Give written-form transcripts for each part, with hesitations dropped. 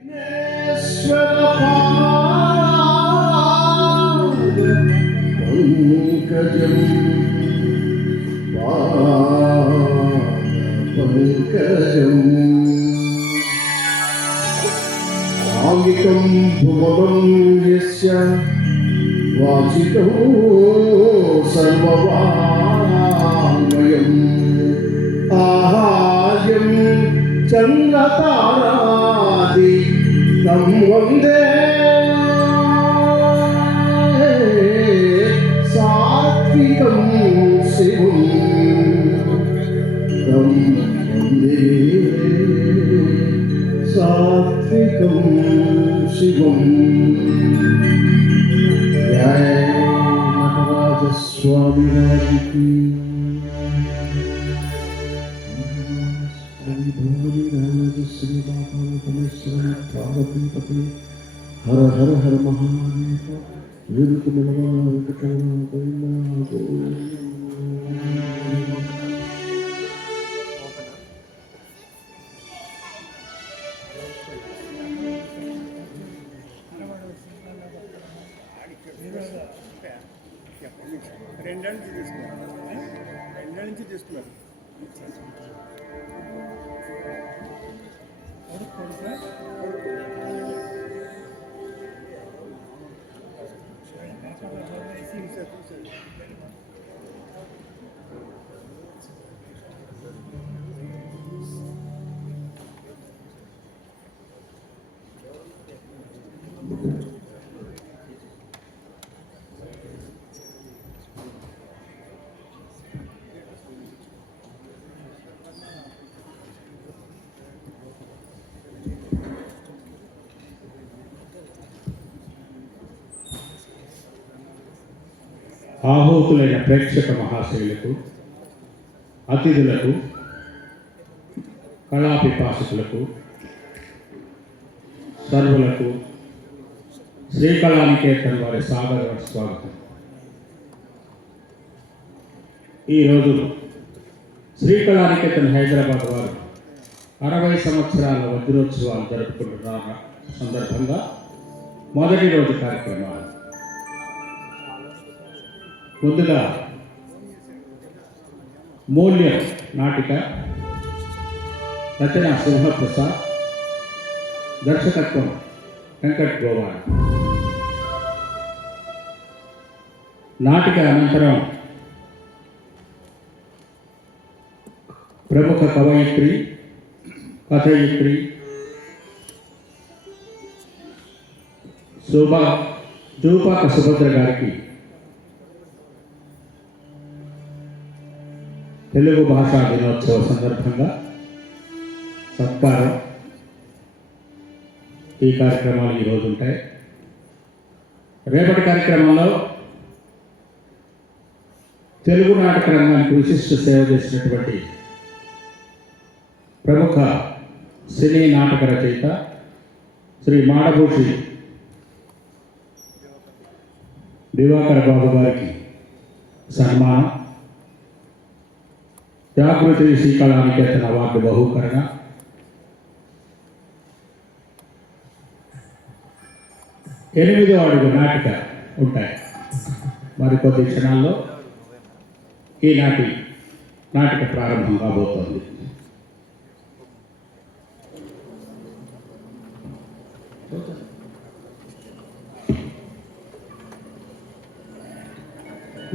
ఆంగికం భువనం యస్య వాచికో సర్వవాంగ్మయం ఆహార్యం చంద్రతారాది తం వందే సాత్వికం శివం తం వందే సాత్వికం శివం. జయ నటరాజ స్వామి వారికి శ్రీ బాబాపతి హర హర హర మహాదేవ వెనుక రెండేళ్ళ నుంచి తీసుకున్నారు. ఆహూతులైన ప్రేక్షక మహాశైలకు, అతిథులకు, కళాపిపాసకులకు, సర్వులకు శ్రీకళానికేతన్ వారి సాదర స్వాగతం. ఈరోజు శ్రీకళానికేతన్ హైదరాబాద్ వారు 60 సంవత్సరాల వజ్రోత్సవాలు జరుపుకుంటున్న సందర్భంగా మొదటి రోజు కార్యక్రమాలు. ముందుగా మూల్యం నాటిక, రచన సింహప్రసాద్, దర్శకత్వం వెంకట్ గోవాల్. నాటిక అనంతరం ప్రముఖ కవయిత్రి, కథయిత్రి జూపాక సుభద్ర గారికి తెలుగు భాషా దినోత్సవ సందర్భంగా సత్కారం. ఈ కార్యక్రమాలు ఈరోజు ఉంటాయి. రేపటి కార్యక్రమంలో తెలుగు నాటక రంగానికి విశిష్ట సేవ చేసినటువంటి ప్రముఖ సినీ నాటక రచయిత శ్రీ మాడభూషి దివాకర్ బాబు గారికి సన్మానం, జాగృతి శ్రీకళానికేతన్ అవార్డు బహూకరణ, ఎనిమిదో అడుగు నాటిక ఉంటాయి. మరికొద్ది క్షణాల్లో ఈనాటి నాటిక ప్రారంభం కాబోతోంది.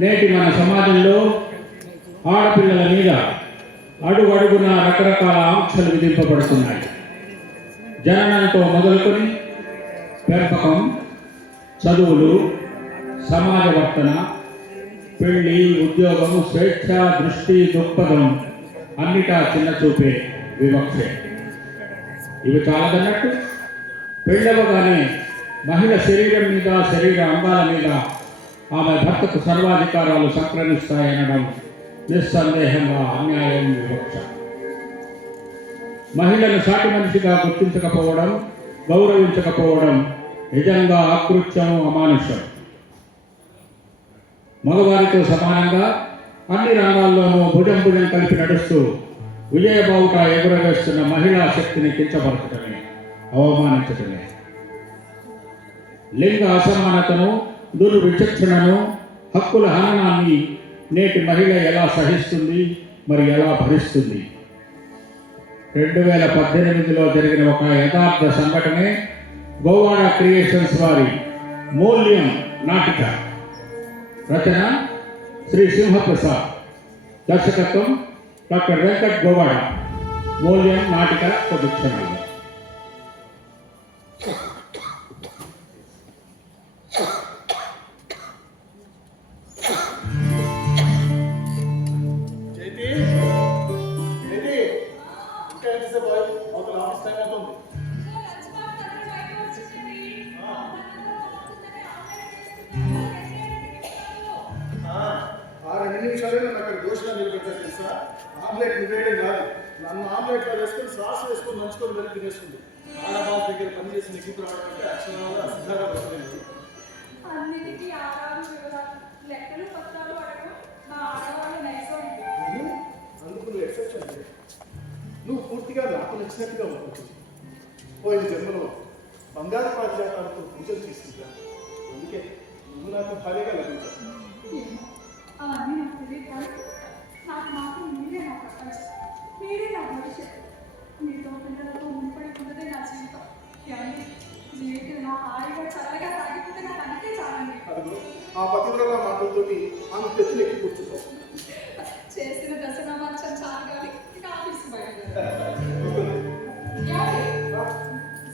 నేటి మన సమాజంలో ఆడపిల్లల మీద అడుగడుగున రకరకాల ఆంక్షలు విధింపబడుతున్నాయి. జననంతో మొదలుకొని పెంపకం, చదువులు, సమాజవర్తన, పెళ్లి, ఉద్యోగం, స్వేచ్ఛ, దృష్టి, దృక్పథం అన్నిటా చిన్న చూపే వివక్షే. ఇవి చాలదన్నట్టు పెళ్ళవగానే మహిళ శరీరం మీద, శరీర అంగాల మీద ఆమె భర్తకు సర్వాధికారాలు సంక్రమిస్తాయనడం నిస్సందేహంగా అన్యాయం, వివక్ష. మహిళను సాటి మనిషిగా గుర్తించకపోవడం, గౌరవించకపోవడం నిజంగా ఆకృత్యం, అమానుషం. మగవారితో సమానంగా అన్ని రంగాల్లోనూ భుజం కలిపి నడుస్తూ విజయబావుట ఎగురవేస్తున్న మహిళా శక్తిని కించపరచడమే అవమానించటమే. లింగ అసమానతను, దుర్విచక్షణను, హక్కుల హననాన్ని నేటి మహిళ ఎలా సహిస్తుంది, మరి ఎలా భరిస్తుంది? 2018లో జరిగిన ఒక యథార్థ సంఘటనే గోవాడ క్రియేషన్స్ వారి మూల్యం నాటిక. రచన శ్రీ సింహప్రసాద్, దర్శకత్వం డాక్టర్ వెంకట్ గోవాడ. మూల్యం నాటిక కొద్ది క్షణాలు. జైతి జైతి ఇంకా ఎంతసేపు అవతల ఆఫీస్ టైం అవుతుంది. ఆ 2 నిమిషాలే నన్ను అక్కడ దోషంగా నిలబెట్టారు తెలుసా. ఆమ్లెట్ నివేయడం కాదు, నన్ను ఆమ్లెట్లో వేసుకొని సాస్ వేసుకొని నంచుకొని వెళ్ళి తినేస్తుంది. ఆడబాబు దగ్గర పనిచేసి నెగ్గిపు రావడం అంటే అక్షరాలు అసిద్ధంగా బతకలేదు. అన్నిటికీ ఆధారం వివరాలు, లెక్కలు పత్రాలు అడగడం మా ఆడవాళ్ళు నైజం. అందుకు నువ్వు ఎక్సెప్షన్. నువ్వు పూర్తిగా నాకు నచ్చినట్టుగా ఉంటుంది. పోయిన జన్మలో బంగారు పారిజాతాలతో పూజలు చేసిందా, అందుకే నువ్వు నాకు భారీగా లభించావు. అవన్నీ నాకు తెలియదు కానీ నాకు మాత్రం మీరే నా ప్రపంచం, మీరే నా భవిష్యత్తు. మీతో పిల్లలతో ముడిపడి ఉన్నదే నా జీవితం. కానీ జీవితం నా హాయిగా చల్లగా సాగిపోతే నాకు అంతే చాలండి. అదిగో ఆ పతివ్రత మాటలతోటి ఆమె తెచ్చులు ఎక్కి కూర్చుంటావు. చేసిన దశనామాంచం చాలగాలి, ఇక ఆఫీస్ బయట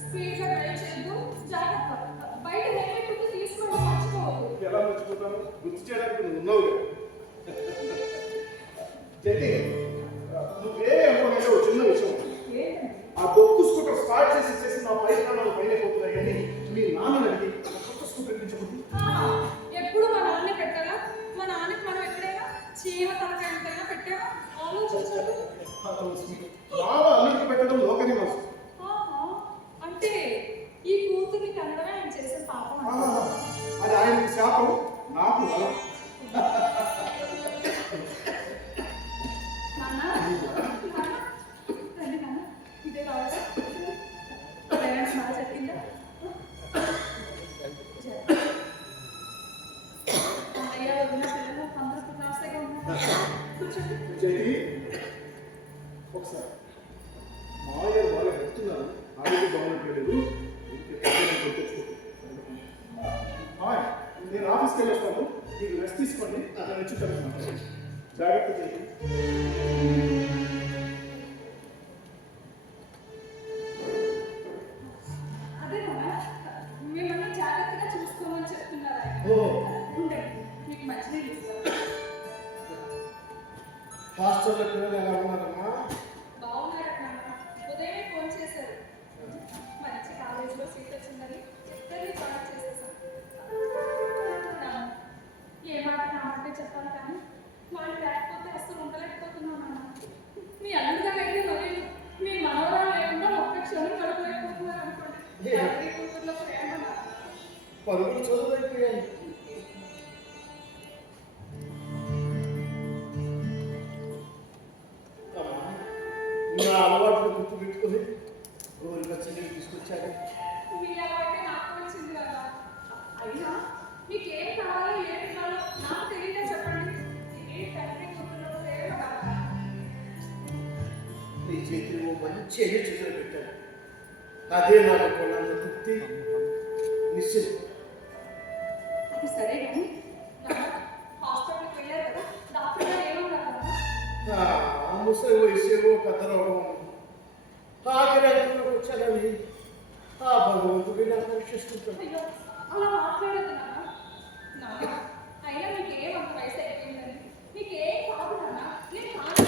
స్పీడ్గా డ్రైవ్ చేయొద్దు, జాగ్రత్త. బయట హెల్మెట్ ముందు తీసుకోవడం మర్చిపోవద్దు. ఎలా మర్చిపోతాను, గుర్తు చేయడానికి నువ్వు ఉన్నావు. జైతి, నువ్వే అనుకునేది చిన్న విషయం. ఏంటండి? ఆ దొక్కు స్కూటర్ స్టార్ట్ చేసి నా పరిణామాలు పైన పోతున్నాయి కానీ మీ నాన్నని అడిగి కొత్త స్కూటర్ ఇప్పించకూడదు. ఎప్పుడు మా నాన్నే పెట్టాలా? మా నాన్నకి మనం ఎక్కడైనా చీమ తలక ఎంతైనా పెట్టామా? ఆలోచించదు. బాగా అన్నిటికీ పెట్టడం లోకని మనసు. అంటే ఈ కూతుర్ని కనడమే ఆయన చేసే పాపం అంటారు. అది ఆయనకి శాపం, నాకు బలం. నాన్న, రండి నాన్న, ఇదే కావాలా? పేరెంట్స్ బాగా చెప్పిందా? అన్నయ్య వదిన పిల్లలు అందరూ కులాసాగా ఉన్నారు. కూర్చోండి. జైతి, ఒకసారి మామయ్య వాళ్ళు పెడుతున్నారు, ఆరోగ్యం బాగున్నట్లేదు. నేను ఆఫీస్కి వెళ్ళొస్తాను, మీరు రెస్ట్ తీసుకోండి, నేను వచ్చి తెలుసుకుంటాను. జాగ్రత్త చేయండి. అదే నాన్న, మిమ్మల్ని జాగ్రత్తగా చూసుకోమని చెప్తున్నారు ఆయన. ఓ. ఉండండి, మీకు మంచినీళ్ళు ఇస్తాను. హాస్టల్లో పిల్లలు ఎలా ఉన్నారమ్మా? బాగున్నారు నాన్న, ఉదయమే ఫోన్ చేశారు. మంచి కాలేజీలో సీట్ వచ్చిందని ఇద్దరిని కాల్ చేసేసాను. ఏ మాట నా అంటే చెప్పాలి కానీ వాళ్ళు లేకపోతే అసలు ఉండలేకపోతున్నాను నాన్న. మీ అల్లుడిగా అయితే మరి మీ మనవరాలు లేకుండా ఒక్క క్షణం గడపలేకపోతున్నారు అనుకోండి. తండ్రి కూతుర్ల ప్రేమ నాన్న. పరుగులు చదువులైపోయాయి. నా అలవాట్లు గుర్తు పెట్టుకుని రోజుగా చెల్లి తీసుకొచ్చాను. మీ అలవాటే నాకు వచ్చింది కదా. అయినా మీకేం కావాలో ఏమి కావాలో నాకు తెలియదే చెప్పండి. ఏ తండ్రి కూతుర్ల ప్రేమ నాన్న. నీ చేతిలో మంచి చేతులు పెట్టాను. అదే నాకు కొన్నంత తృప్తి, నిశ్చయం. అది సరే కానీ హాస్పిటల్కి వెళ్ళారు కదా, డాక్టర్ గారు ఏమన్నారు కదా? ముసలి వయసేవో పెద్దరవడం, ఆఖరి అంతలోకి వచ్చానని ఆ భగవంతుడి నాకు పరీక్షిస్తుంటాను. అయ్యో, అలా మాట్లాడద్దు నాన్న. నాన్న, అయినా మీకు ఏమంత వయసు అయిపోయిందని మీకేం కాదు నాన్న. నేను కాదు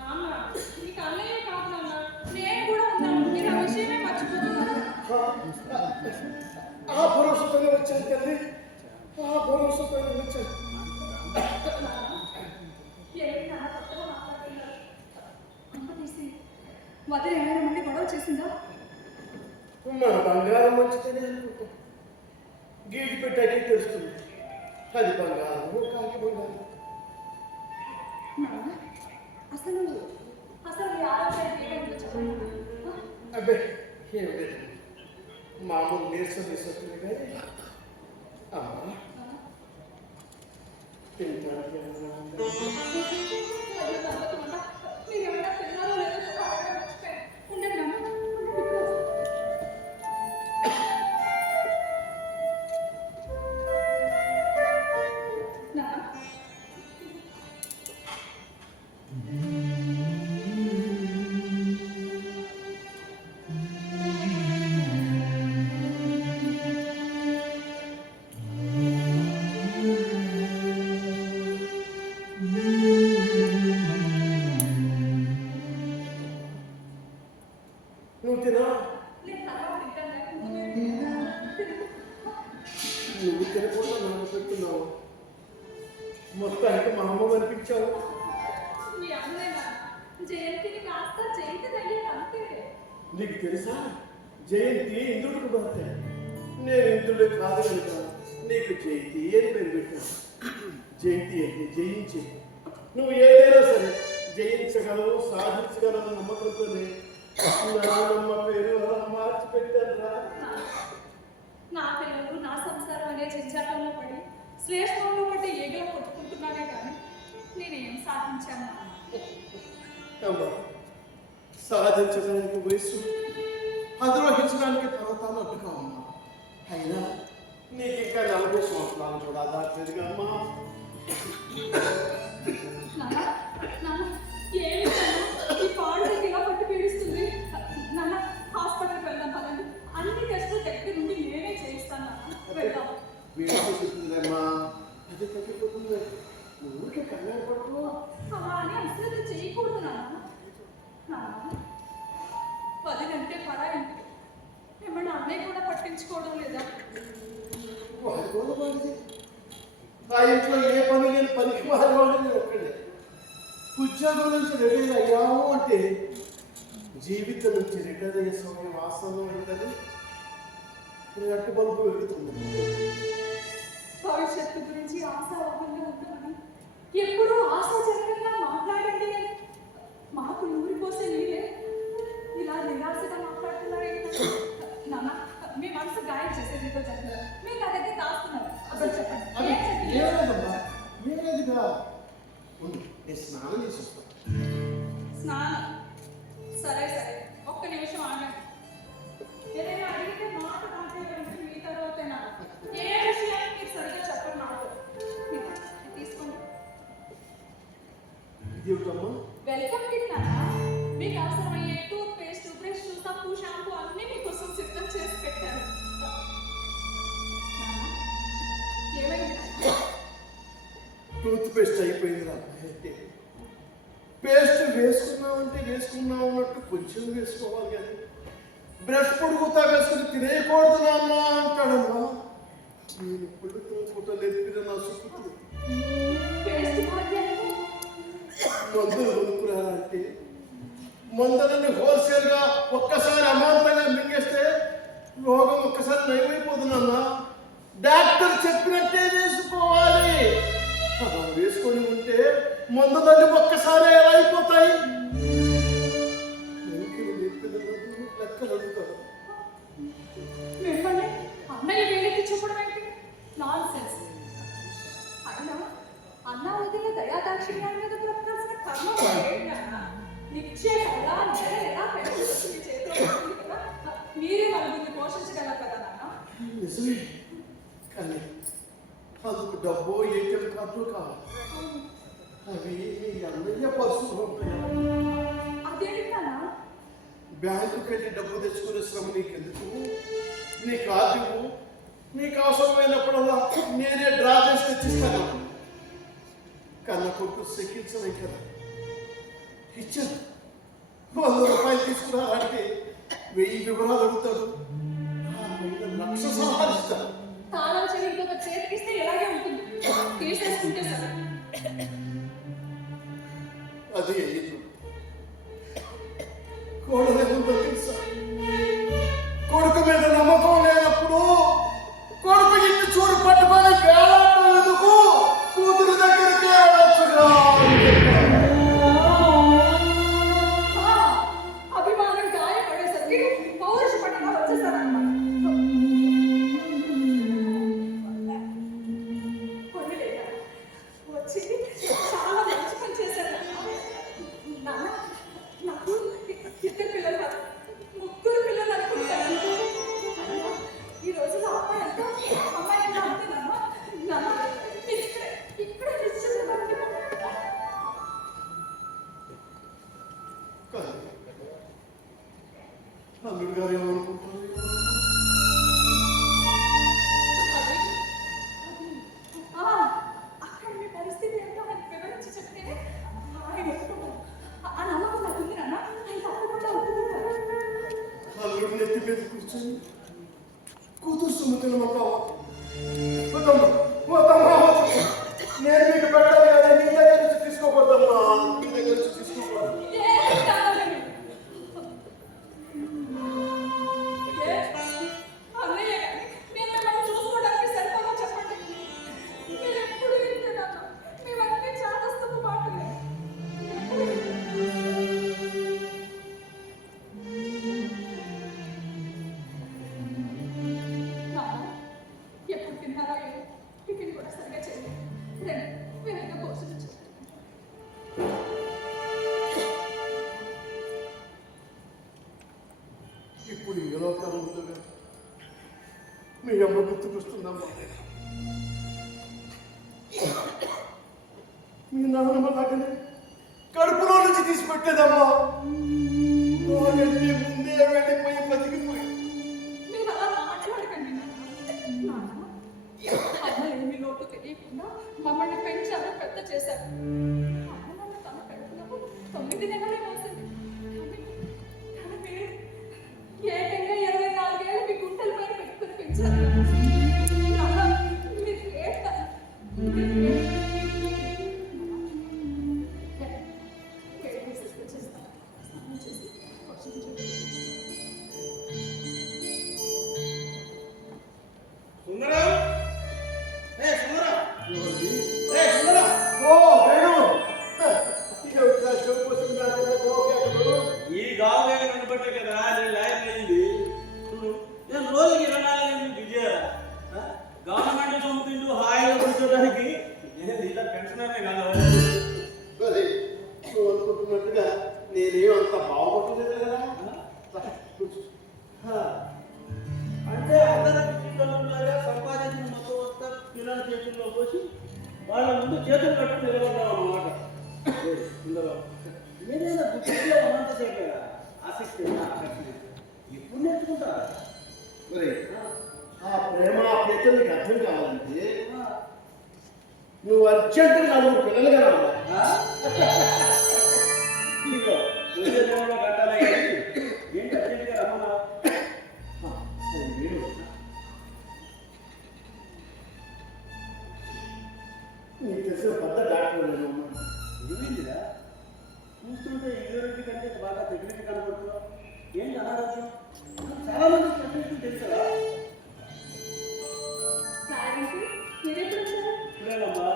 నాన్న, మీకు అన్నయ్య కాదు నాన్న, నేను కూడా ఉన్నాను. మీరు ఆ విషయమే మర్చిపోతున్నారు. ఆ భరోసాతోనే వచ్చాను తల్లి, ఆ భరోసాతోనే వచ్చాను. ఏంటి నాన్న కొత్తగా మాట్లాడుతున్నారు? అమ్మ తీసి వదిలి ఏమైనా మంది గొడవ చేసిందా? మన బంగారం మంచిదని అనుకుంటాం, గీటి పెట్టాకే తెలుస్తుంది అది బంగారం కాకి బంగారం. అసలు అసలు ఈ ఆలోచన ఏమైందో చెప్పండి. అబ్బే ఏం లేదు, మామూలు నీరసం తీసుకొస్తుంది కానీ అమ్మా తింటానికి ఏమన్నా ఉందా? అయ్యో భగవంతుడా, మీరేమైనా తిన్నారో లేదో చెప్పాలని మర్చిపోయాను. ఉండండి అమ్మ, ఉండండి ఇప్పుడు వస్తాను. నాన్న, నువ్వు తినా? నేను తర్వాత తింటాను. ముందు మీరు నువ్వు తినకుండా నాకు పెడుతున్నావు. మొత్తానికి మా అమ్మ కనిపించావు. మీ అన్నయ్య జయంతిని కాస్త జయంతి అయ్యేది అంతే. నీకు తెలుసా, జయంతి ఇంద్రుడికి భర్త. నేను ఇంద్రుడు కాదు కనుక నీకు జయంతి అని పేరు పెట్టాను. జయంతి అంటే జయించి, నువ్వు ఏదైనా సరే జయించగలవు, సాధించగలవు నమ్మకంతోనే నానమ్మ పేరు అలా మార్చి పెట్టాను రా. నా పిల్లలు నా సంసారం అనే చెంచాటంలో పడి శ్రేష్టంలో పడి ఏగల కొట్టుకుంటున్నానే కానీ నేనేం సాధించాను. అమ్మా, సాధించడానికి వయసు, అధిరోహించడానికి పర్వతాలు అడ్డుకోవమ్మా. అయినా నీకు ఇంకా 40 సంవత్సరాలు కూడా దాటలేదుగా అమ్మా. నాన్న, నాన్న, ఏమి ఈ పాడు ఇలా పట్టి పీడిస్తుంది. నాన్న, హాస్పిటల్కి వెళ్దాం పదండి. అన్ని టెస్టులు దగ్గర నుండి నేనే చేయిస్తాను. నాన్న, వెళ్దాం. వీడికి చెప్తుందమ్మా, అది తగ్గిపోతుంది. ఊరికే కంగారు పడుకో. అలా అని అసలు చేయకూడదు నాన్న. నాన్న, 10 గంటే పరా ఇంటికి ఏమన్నా అన్నయ్య కూడా పట్టించుకోవడం లేదా? వాడి కూడా వాడిది. ఆ ఇంట్లో ఏ పని లేని పనికి వాడి నేను ఒక్కడే. ఉద్యోగం నుంచి రిటైర్ అయ్యాము అంటే జీవితం నుంచి రిటైర్ అయ్యే సమయం వాస్తవం ఉంటుంది. రెట్టు బల్బు వెలుగుతుంది. భవిష్యత్తు గురించి ఆశావాహంగా ఉంటుందని ఎప్పుడూ ఆశాజనకంగా మాట్లాడండి అని మాకు నూరిపోసే నీరే ఇలా నిరాశగా మాట్లాడుతున్నారే. నాన్న, మీ మనసు గాయం చేసేది ఇంకో చెప్తున్నారు. మీరు నా దగ్గర దాస్తున్నారు. అసలు చెప్పండి, ఏం జరిగింది? ఏలేదుగా. ఉండు, నేను స్నానం చేసి వస్తాను. స్నానం? సరే సరే, ఒక్క నిమిషం ఆగండి. ఏదైనా అడిగితే మాట మాట్లాడాలంటే మీ తర్వాతేనా? ఏ విషయాన్ని మీరు సరిగ్గా చెప్పండి నాకు. తీసుకోండి. ఇది ఒకటమ్మా. వెల్కమ్ కిట్ నాన్న. మీకు అవసరమయ్యే టూత్ పేస్ట్, బ్రష్, సబ్బు, షాంపూ అన్నీ మీకోసం సిద్ధం చేసి పెట్టాను. నాన్న, ఏమైంది? టూత్ పేస్ట్ అయిపోయింది రా. పేస్ట్ వేసుకున్నామంటే వేసుకున్నాం అన్నట్టు కొంచెం వేసుకోవాలి కానీ బ్రష్ పొడుగుతా వేసుకుని తినేయకూడదు నాన్న అంటాడమ్మా. నేను ఇప్పుడు పూట నేర్పిన నా సుఖుతుడు. పేస్ట్ భాగ్యాన్ని మందులు కొనుక్కురాలంటే మందులని హోల్సేల్గా ఒక్కసారి అమాంతంగా మింగేస్తే రోగం ఒక్కసారి నయమైపోతుందన్నా. డాక్టర్ చెప్పినట్టే వేసుకోవాలి. అలా వేసుకొని ఉంటే మందులన్నీ ఒక్కసారి ఎలా అయిపోతాయి? లెక్కలు అడుగుతారు. మిమ్మల్ని అన్నయ్య వేడికి చెప్పడం ఏంటి? Non sense. అయినా అన్న వదిన దయాదాక్షిణ్యాల మీద బ్రతకాల్సిన కర్మ ఏంటి అన్న? నిక్షేపం ఎలా నెల ఎలా పెరుగుతుంది మీ చేతిలో ఉంటుంది కదా. మీరే నలుగురిని పోషించగలరు కదా నాన్న. నిజమే, కానీ అందుకు డబ్బు ఏటీఎం కార్డు కావాలి. అవి అన్నయ్య పర్సులో ఉంటాయి. అదేంటి నాన్న? బ్యాంకుకి వెళ్ళి డబ్బు తెచ్చుకునే శ్రమ నీకెందుకు? నీ కార్డు ఇవ్వు, నీకు అవసరమైనప్పుడల్లా నేనే డ్రా చేసి తెచ్చిస్తాను. కన్న కొడుకు సెక్కించలే కదా, ఇచ్చాను. 100 రూపాయలు తీసుకున్నారంటే 1000 వివరాలు అడుగుతాడు. 1,00,000 సంపాదిస్తాడు. తాళం చెవి ఇంకొక చేతికిస్తే ఇలాగే ఉంటుంది. తీసేసుకుంటే సరే. అది ఇల్లు కోడలేముందో తెలుసా? కొడుకు మీద నమ్మకం లేనప్పుడు కొడుకు ఇంటి చూడు పట్టుకొని వేలాడేందుకు కూతురు దగ్గరికి వెళ్ళొచ్చుగా. అభిమానం గాయపడేసరికి పౌరుష వచ్చింది చాలా మంచి పని చేశారు నాన్న. నాకు ఇద్దరు పిల్లలు కాదు, 3 పిల్లలు అనుకుంటాను. అయ్యా, ఈ రోజులో అమ్మాయి ఎంత అమ్మాయి ఎంత అంతేనమ్మా. నాన్న మీరు ఇక్కడ నిశ్చింత కాదు అల్లుడు గారు ఏమనుకుంటారు? అక్కడ మీ పరిస్థితి ఏంటో ఆయనకు వివరించి చెప్తే ఆయన ఒప్పుకుంటారు. ఆ నమ్మకం నాకు ఉంది నాన్న. ఆయన తప్పకుండా ఒప్పుకుంటారు. అల్లుడు నెత్తి మీద కూర్చొని కూతురు సుమతిని నేను మీకు పెట్టాలి కానీ నీ దగ్గర నుంచి తీసుకోకూడదమ్మా. నీ దగ్గర నుంచి తీసుకోకూడదు. ఎప్పుడు తిన్నారో ఏమో, టిఫిన్ కూడా సరిగా చేయలేదు. వేరేగా భోజనం చేయాలి. ఇప్పుడు ఏ లోకాలు ఉంటుందా? మీ అమ్మ గుర్తుకొస్తుందమ్మా. మీ నాన్నమ్మ లాగానే కడుపులో నుంచి తీసి పెట్టేదమ్మా. నాకంటే ముందే వెళ్ళిపోయి బతికిపోయి. మీరు అలా మాట్లాడకండి నాన్న. అమ్మ ఏమి లోటు తెలియకుండా మమ్మల్ని పెంచారు, పెద్ద చేశారు. అమ్మ నన్ను తన కడుపులో 9 నెలలే మోసింది. కానీ మీరు ఏకంగా 24 ఏళ్ళు మీ గుంటల పైన పెట్టుకుని పెంచారు. నాన్న, మీరు గ్రేట్ కదా. మీరు గ్రేట్. వేడి వేసి చేస్తాను. స్నానం చేసి భోజనం చేయండి. సుందరం, ఏ సుందరం, ఎవరిది? ఏ సుందరం, ఓ వేణు! ఇక వచ్చిన షో కోసం ఈ గావు కనబట్టే కదా నేను లాయర్ అయింది. చూడు, నేను రోజుకి 24 గంటలు బిజీ. గవర్నమెంట్ సొమ్ము తింటూ హాయిగా కూర్చోడానికి నేను ఇలా పెన్షనర్నే కాదు. మరి నువ్వు అనుకుంటున్నట్టుగా నేనేం అంత బాగుపడలేదు కదా. కూర్చో. అంటే అందరూ పిల్లలుగా సంపాదించిన మొత్తం వస్తా పిల్లల చేతుల్లో పోసి వాళ్ళ ముందు చేతులు కట్టుకుని నిలబడ్డాం అన్నమాట. సుందరం, ఏదైనా బుద్ధిలో ఉన్నంతసేపు ఆసక్తి ఆకర్షణ ఎప్పుడు నేర్చుకుంటారా? మరి ఆ ప్రేమ ఆప్యాయత నీకు అర్థం కావాలంటే నువ్వు అర్జెంటుగా 4 పిల్లలుగా రావాలి. ఇదిగో రోజులో కట్టాలి కానీ ఏంటి అర్జెంట్గా రమ్మన్నా? అది వీడు. నీకు తెలిసిన పెద్ద డాక్టర్ నేను ఏమైందిరా? చూస్తుంటే ఇదివరకు కంటే బాగా దగ్గరికి కనబడుతున్నావు. ఏంటి అనారోగ్యం? చాలా మంది స్పెషలిస్ట్ తెలుసా? నారాయణకి మీరెప్పుడు వచ్చారు? ఇప్పుడేనమ్మా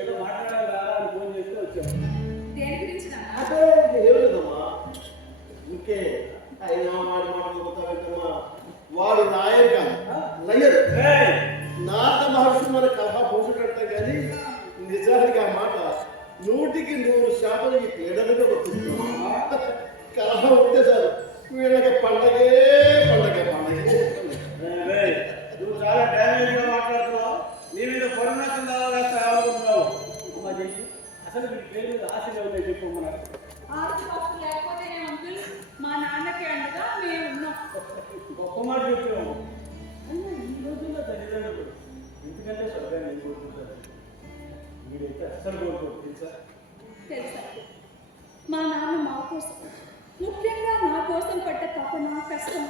ఏదో మాట్లాడాలా అని ఫోన్ చేస్తే వచ్చావు. దేని గురించి నాన్న? అంటే ఏం లేదమ్మా, ఇంకే అయినా వాడి మాటలు గుర్తామా. వాడు లాయర్ కాదు, లయర్. ఏయ్! నారద మహర్షి మన కలహ పోసుకుంటే కానీ నిజానికి ఆ మాట 100కి 100 శాతం ఈ పీడనగా వస్తుంది. కలహం ఉంటే సార్ వీళ్ళకి పండగే పండగే పండగే. ఏయ్! నువ్వు చాలా డ్యామేజ్గా మాట్లాడుతున్నావు. నీ మీద పరుణాసం కావాలనుకుంటున్నావు. అమ్మా చెప్పి అసలు మీ పేరు మీద ఆశగా ఉన్నాయి చెప్పు మనకు. ఆస్తి లేకపోతేనే అంకుల్ మా నాన్నకి అండగా మేము ఉన్నాం. గొప్ప మాట చెప్తున్నాము. అయినా ఈ రోజుల్లో తల్లిదండ్రులు ఎందుకంటే స్వర్గాన్ని ఏం కోరుకుంటారు? మీరైతే అస్సలు కోరుకోరు తెలుసా? తెలుసా, మా నాన్న మా కోసం, ముఖ్యంగా నా కోసం పడ్డ తపన, కష్టం,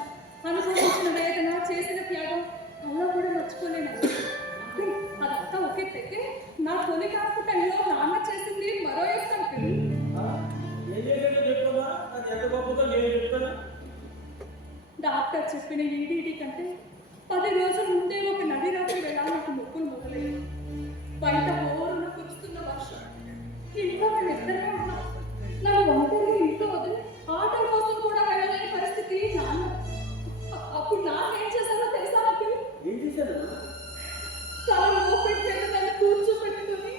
అనుభవించిన వేదన, చేసిన త్యాగం అలా కూడా మర్చిపోలేను. అదంతా ఒకే తెగే నా తొలి కాపుటంలో నాన్న చేసింది మరో యుద్ధం. ఏం చేసేదో చెప్పమ్మా, అది ఎంత గొప్పదో నేను చెప్తాను. డాక్టర్ చెప్పిన ఈడీడీ కంటే 10 రోజుల ముందే ఒక నది రాత్రి వేళ నాకు నొప్పులు మొదలయ్యాయి. బయట హోరున కురుస్తున్న వర్షం. ఇంట్లో మేము ఇద్దరే ఉన్నాం. నన్ను ఒంటరిగా ఇంట్లో వదిలి ఆటల కోసం కూడా వెళ్ళలేని పరిస్థితి నాన్న. అప్పుడు నాన్న ఏం చేశారో తెలుసా నాకు? ఏం చేశాను? తల లోపెట్టి నన్ను కూర్చోపెట్టుకుని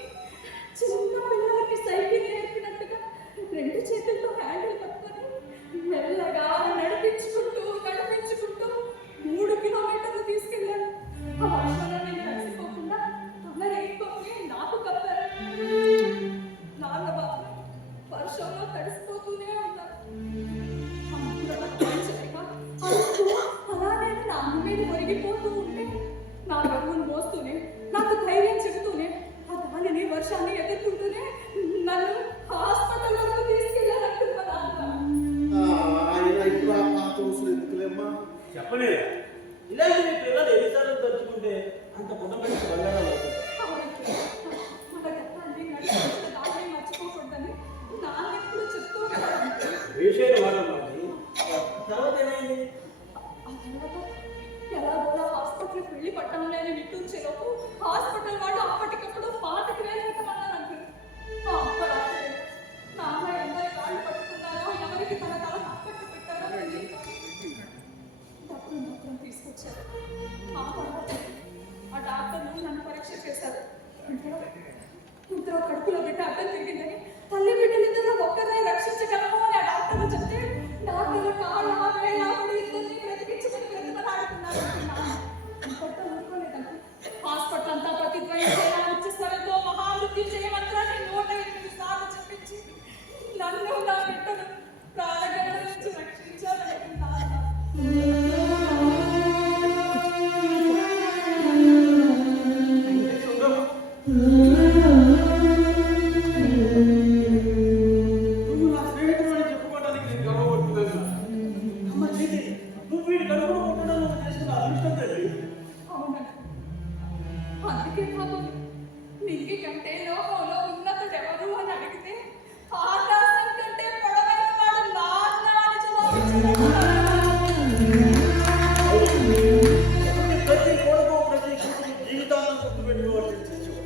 ప్రతి కొడుకు ప్రతి కూతురు జీవితాంతం గుర్తుపెట్టుకోవాల్సిన శిశువు.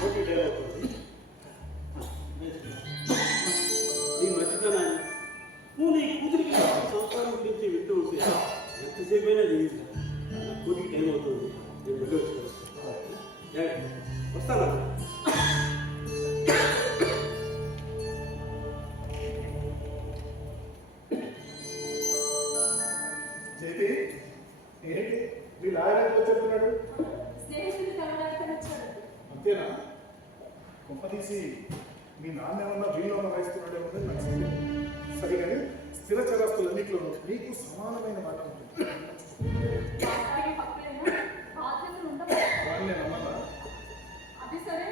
పోటీ డైలాగ్ అవుతుంది. ఈ మధ్యకాలం నువ్వు నీ కూతురికి సంస్కారం గురించి వింటూ ఉంటే ఎంతసేపైనా జీవితం పోటీకి టైం అవుతుంది. నేను వెళ్ళి వస్తాను. జైతి ఏంటి మీ లాయర్ చెప్తున్నాడు? స్నేహితులు కలవడానికి వచ్చాడు. అంతేనా? గొప్ప తీసి మీ నాన్న ఏమన్నా వీణలో వహిస్తున్నాడేమో నాకు తెలియదు. సరే కానీ స్థిర చరాస్తులన్నింటిలోనూ మీకు సమానమైన మాట ఉంటుంది. మాట్లాడే హక్కులేనా? బాధ్యతలు ఉండవు. వాళ్ళని నమ్మన్నా? అది సరే,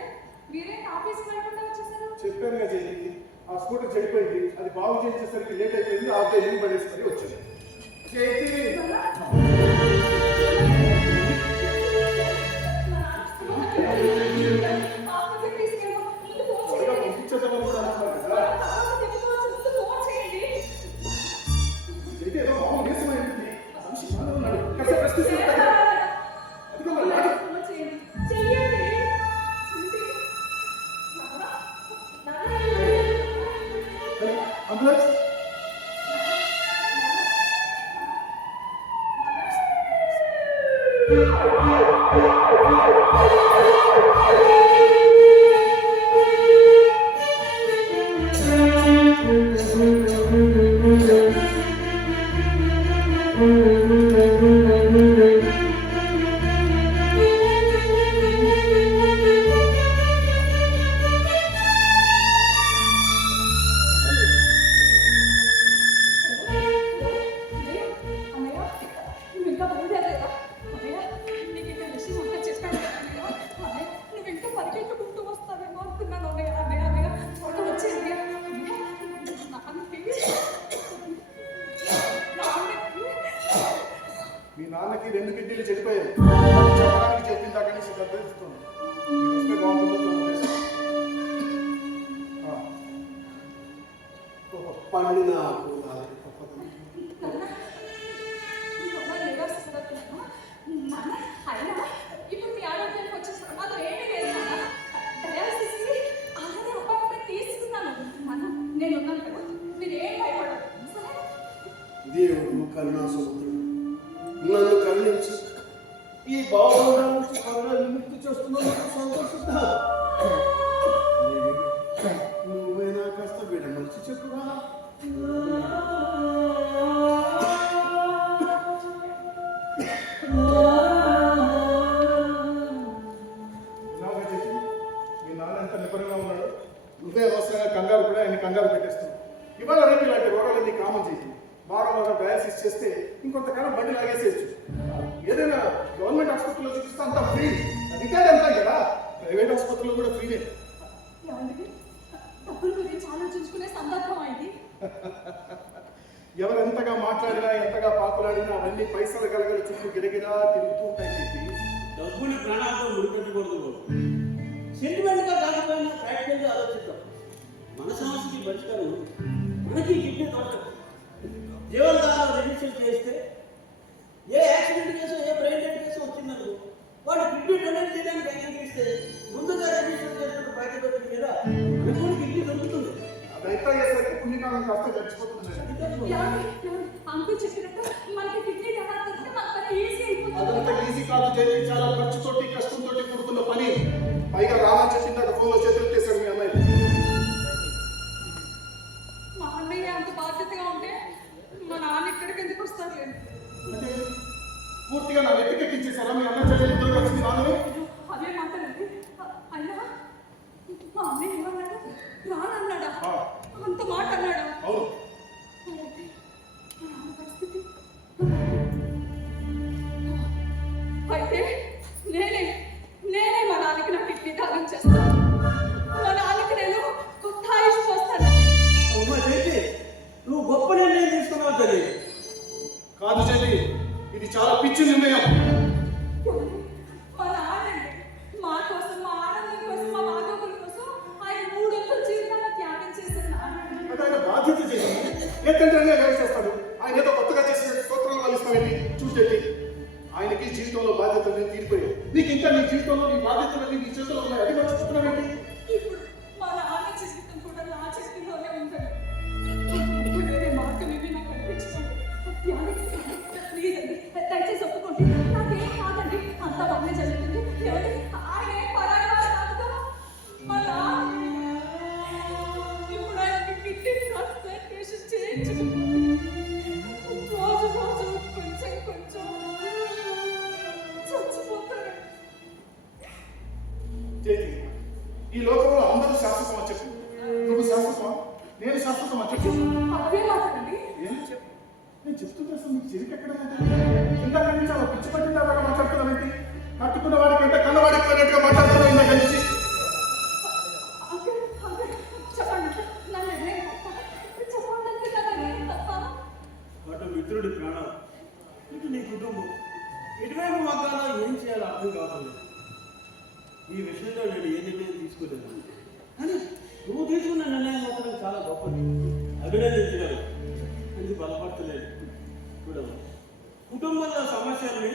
మీరే ఆఫీస్కి వెళ్ళకుండా వచ్చేసారు. చెప్పానుగా జైతి, ఆ స్కూటర్ చెడిపోయింది. అది బాగు చేసేసరికి లేట్ అయిపోయింది. ఆ లీవ్ పడేసి మరి వచ్చింది. జైతి ఆఫీస్కి తీసుకెళ్ళి ముందు ఫోన్ త్వరగా చేయండి. పంపించేద్దామని కూడా అనుకున్నాను కదా. తర్వాత తిప్పుకోవచ్చు, ముందు ఫోన్ చేయండి. జైతి ఏదో మామూలు దేశమై ఉంటుంది. మనిషి బాగానే ఉన్నాడు. కాసేపు రెస్ట్ తీసుకుంటాడు. అదిగో మరి మాట. ఫోన్ చేయండి. చెయ్యండి. చెయ్యండి. నాన్న, అంబులెన్స్ అన్నయ్య, నువ్వు ఇంకా బయలుదేరలేదా? అన్నయ్య, నీకు ఇంకా విషయం అంతా చెప్పాను కదా అన్నయ్య. అన్నయ్య, నువ్వు ఇంకా పరిగెత్తుకుంటూ వస్తావేమో అనుకున్నాను అన్నయ్య. అన్నయ్య, అన్నయ్య, త్వరగా వచ్చేయండి. అన్నయ్య, నాన్నకి మీ నాన్నకి 2 కిడ్నీలు చెడిపోయాయి. చెప్పడానికి చెప్పిన దాకా నుంచి గర్భిస్తుంది. మీరు వస్తే బాగుంటుందో ఉద్దేశం. పని నాకు తప్పదు. నాన్న, నీకు అమ్మ రివర్స్ చదువుతున్నాను. నాన్న, అయినా ఇప్పుడు మీ ఆరోగ్యానికి వచ్చే ప్రమాదం ఏమీ లేదు నాన్న. డయాలసిస్కి అలానే అపాయింట్మెంట్ తీసుకున్నాను. నాన్న, నేను ఉన్నాను కదా, మీరు ఏం భయపడరు. సరే? దేవుడు కరుణాసముద్రుడు నన్ను కరుణించి ఈ బాహువుల నుంచి కరుణ విముక్తి చేస్తున్నందుకు సంతోషిస్తా. నువ్వైనా కాస్త విడమర్చి చెప్పురా. నాన్న చెప్పి మీ నాన్న ఎంత నిపుణంగా ఉన్నాడు. నువ్వే అవసరంగా కంగారు కూడా ఆయన కంగారు పెట్టేస్తున్నావు. ఇవాళ రేపు ఇలాంటి రోగాలన్నీ కామన్ చేయి. బాగా డయాలసిస్ చేస్తే ఇంకొంతకాలం బండి లాగేసేయచ్చు. ఏదైనా గవర్నమెంట్ ఆసుపత్రిలో చూపిస్తే అంతా ఫ్రీ. అది కాదు అంతా కదా, ప్రైవేట్ ఆసుపత్రులు కూడా ఫ్రీనే. ఏమండి? డబ్బుల గురించి ఆలోచించుకునే సందర్భం ఇది. ఎవరెంతగా మాట్లాడినా ఎంతగా పాకులాడినా అవన్నీ పైసలు కలగల చుట్టూ గిరగిరా తిరుగుతూ ఉంటాయి చెప్పి. డబ్బుని ప్రాణాలతో ముడిపెట్టకూడదు. సెంటిమెంట్గా కాకపోయినా ప్రాక్టికల్గా ఆలోచిద్దాం. మన సమస్యకి పరిష్కారం మనకి కిడ్నీ దొరకదు. జీవనదానం రిజిస్టర్ చేస్తే ఏ యాక్సిడెంట్ కేసు ఏ బ్రెయిన్ డెడ్ కేసు వచ్చిందనుకో వాడు కిడ్నీ డొనేట్ చేయడానికి అంగీకరిస్తే ముందుగా రిజిస్టర్ చేసిన ప్రాతిపదిక మీద మనకు కిడ్నీ దొరుకుతుంది. అదైతే అయ్యేసరికి పుణ్యకాలం కాస్త గడిచిపోతుంది. అంకుల్ చెప్పినట్టు మనకి కిడ్నీ డొనేట్ చేస్తే మన పని ఈజీ అయిపోతుంది. అదంతా ఈజీ కాదు జైలు. చాలా ఖర్చుతోటి కష్టంతోటి కూడుకున్న పని. పైగా రామా చెప్పిందాక ఫోన్లో చేతులు చేశాడు మీ అమ్మాయి. మా అన్నయ్య అంత బాధ్యతగా ఉంటే మా నాన్న ఇక్కడికి ఎందుకు వస్తారు? అంటే పూర్తిగా నా వెతికెక్కించేశారా మీ అన్న చెల్లెలు ఇద్దరు కలిసి మీ నాన్నని? అదే మాట్లాడండి. అన్నా, మా అన్నయ్య ఏమన్నాడు? రానన్నాడా? ఆ. అంత మాట అన్నాడా? అవును. అయితే మా నాన్న పరిస్థితి. అయితే నేనే మా నాన్నకి నా కిడ్నీ దానం చేస్తాను. మా నాన్నకి నేను కొత్త ఆయుష్ పోస్తాను. అమ్మ చేతి నువ్వు గొప్ప నిర్ణయం తీసుకున్నావు తల్లి. కాదు చెల్లి, ఇది చాలా పిచ్చి నిర్ణయం. మా నాన్నండి మా కోసం, మా ఆనందం కోసం, మా బాగోగుల కోసం ఆయన 3 వంతుల జీవితాన్ని త్యాగం చేసిన నాన్న. అది ఆయన బాధ్యత తండ్రి చేస్తాడు. ఆయన ఏదో కొత్తగా చేసిన స్తోత్రాలు వలిస్తామేంటి చూసేది. ఆయనకి జీవితంలో బాధ్యతలు తీరిపోయాయి. నీకు ఇంకా నీ జీవితంలో నీ బాధ్యతలన్నీ నీ చేతిలో ఉన్నాయి. అది మర్చిపోతున్నావేంటి? ఇప్పుడు మా నాన్న జీవితం కూడా నా చేతిలోనే ఉంటుంది. వేరే మార్గం ఏమీ నాకు అనిపించలేదు. ప్లీజ్ అండి, దయచేసి ఒప్పుకోండి. నాకేం కాదండి, అంతా బాగానే జరుగుతుంది. ఎవరి ఆయన పరాయి వారు కాదు కదా. మా నాన్న ఇప్పుడు ఆయనకి కిడ్నీ ట్రాన్స్ప్లాంటేషన్ చేయించుకున్నాను. రోజు రోజు కొంచెం కొంచెం చచ్చిపోతారు. చేతి ఈ లోకంలో అందరూ శాశ్వతం అని చెప్పు. నువ్వు శాశ్వతం, నేను శాశ్వతం అని చెప్పు. అదే మాట్లాడండి. ఏం చెప్పు? నేను చెప్తుంటే అసలు నీకు చెవికి ఎక్కడ ఇందాక నుంచి అలా పిచ్చి పట్టిందా మాట్లాడుతున్నావేంటి? కట్టుకున్న వాడికి అంటే కన్నవాడికి పోయినట్టుగా మాట్లాడుతున్నావు ఇందాక నుంచి. చెప్పండి, నా నిర్ణయం చెప్పండి కదా. నేను తప్ప అటు మిత్రుడి ప్రాణం, ఇటు నీ కుటుంబం, ఇటువైపు మగ్గాలో ఏం చేయాలో అర్థం కావట్లేదు. ఈ విషయంలో నేను ఏ నిర్ణయం తీసుకోలేదు, కానీ నువ్వు తీసుకున్న నిర్ణయం మాత్రం చాలా గొప్పది. అభినందించగలరు, అది బలపడతలేదు. చూడవు, కుటుంబంలో సమస్యల్ని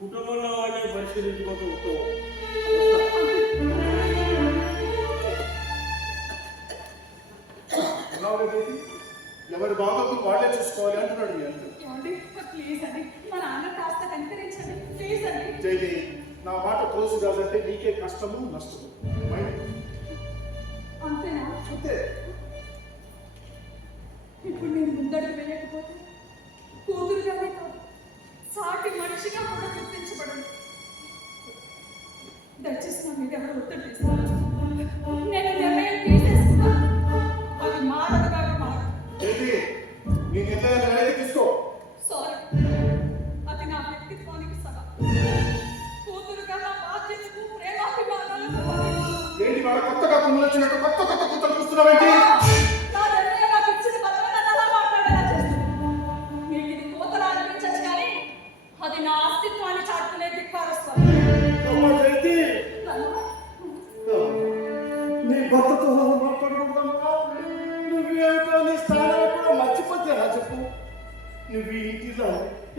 కుటుంబంలో వాళ్ళే పరిష్కరించుకోవడం ఉత్తమం. ఎవరి బాగోగులు వాళ్ళే చూసుకోవాలి అంటున్నాడు. ఏమండి, ప్లీజ్ అండి, మా నాన్న కాస్త కనికరించండి, ప్లీజ్ అండి. జైది, నా మాట తులసి రాజంటే నీకే కష్టము నష్టము. అంతేనా? అంతే. ఇప్పుడు నేను ముందడుగు వెళ్ళకపోతే కూతురుగానే కాదు, సాటి మనిషిగా కూడా గుర్తించబడను. దయచేసి నా మీద ఎవరు ఒత్తిడి తీస్తారు. నేను నిర్ణయం తీసేస్తున్నాను. అది మారదు కాదు మారదు. జైది, నీ నిర్ణయాలు తీసుకో. సారీ, అది నా వ్యక్తిత్వానికి సగం. కూతురుగా నా బాధ్యతకు ప్రేమాభిమానాలకు ఏంటి వాడు కొత్తగా కుమ్ములు వచ్చినట్టు కొత్త కొత్త కూతురు చూస్తున్నావేంటి? నా నిర్ణయం నాకు ఇచ్చిన బదులు నన్ను అలా మాట్లాడేలా చేస్తుంది. మీకు ఇది కోతలా అనిపించచ్చు కానీ అది నా అస్తిత్వాన్ని చాటుకునే ధిక్కారస్తుంది. నీ భర్తతో మాట్లాడకూడదమ్మా. నువ్వేమిటో నీ స్థానం కూడా మర్చిపోతేనా చెప్పు. నువ్వు ఈ ఇంటిలో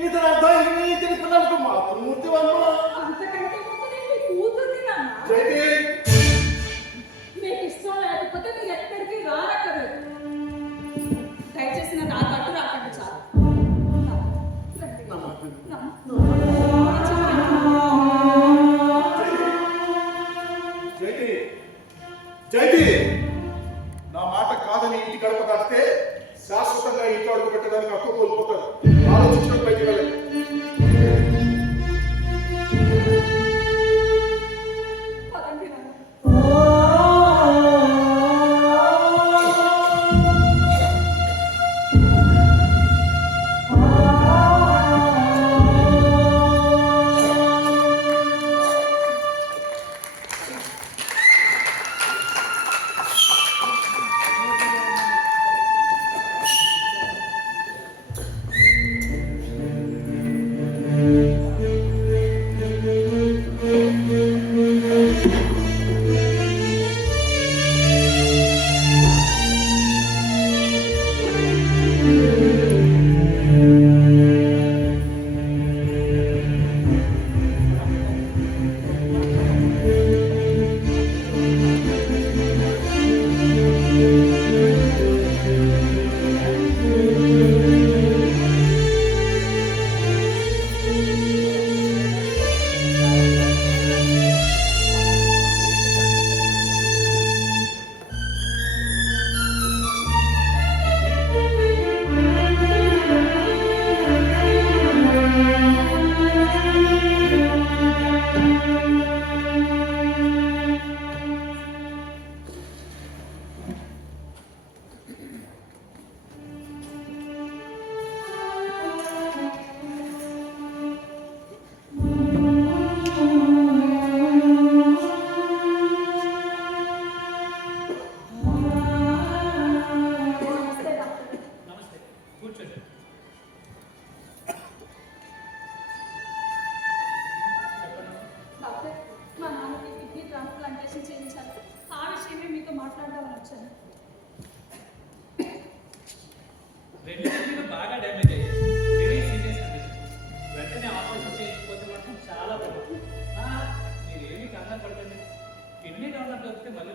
ఇతర అబ్బాయిని ఇతర పిల్లలకు మాతృమూర్తివమ్మా. అంతకంటే ముందు నేను మీ కూతుర్ని నాన్న. జైది, మీకు ఇష్టం లేకపోతే మీరు ఎక్కడికి రానక్కర్లేదు. దయచేసి నా కట్టు రాకండి చాలు. జైది, జైది, నా మాట కాదని ఇంటి గడప దాటితే శాశ్వతంగా ఇంట్లో అడుగు పెట్టడానికి హక్కు కోల్పోతారు. ఆలోచించడం బయటికి వెళ్ళండి. పదండి నాన్న.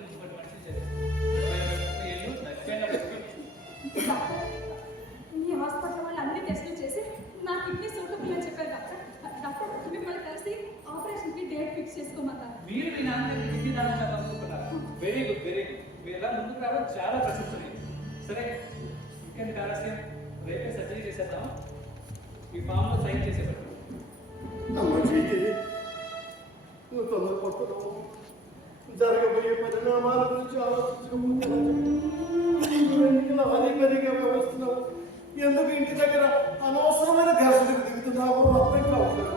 ముప్పటి మనిషి చేస్తాను నచ్చైనా డాక్టర్, మీ హాస్పిటల్ వాళ్ళు అన్ని టెస్టులు చేసి నా కిడ్నీ సూటబుల్ అని చెప్పారు డాక్టర్. డాక్టర్ మిమ్మల్ని కలిసి ఆపరేషన్కి డేట్ ఫిక్స్ చేసుకోమన్నారు. మీరు మీ నాన్నగారి కిడ్నీ దానం చేయాలనుకుంటున్నారు. Very good, very good. మీరు ఎలా ముందుకు రావడం చాలా ప్రశంసనీయం. సరే, ఇంకెందుకు ఆలస్యం, రేపే సర్జరీ చేసేద్దాం. ఈ ఫామ్లో సైన్ చేసేవాడు. అమ్మ జీకి, నువ్వు తొందరపడుతున్నావు. జరగబోయే పరిణామాల గురించి ఆలోచించకపోతే అనిపరిగా వ్యవస్తున్నావు. ఎందుకు ఇంటి దగ్గర అనవసరమైన ఘర్షణకు దిగుతున్నావు అర్థం కావట్లేదు.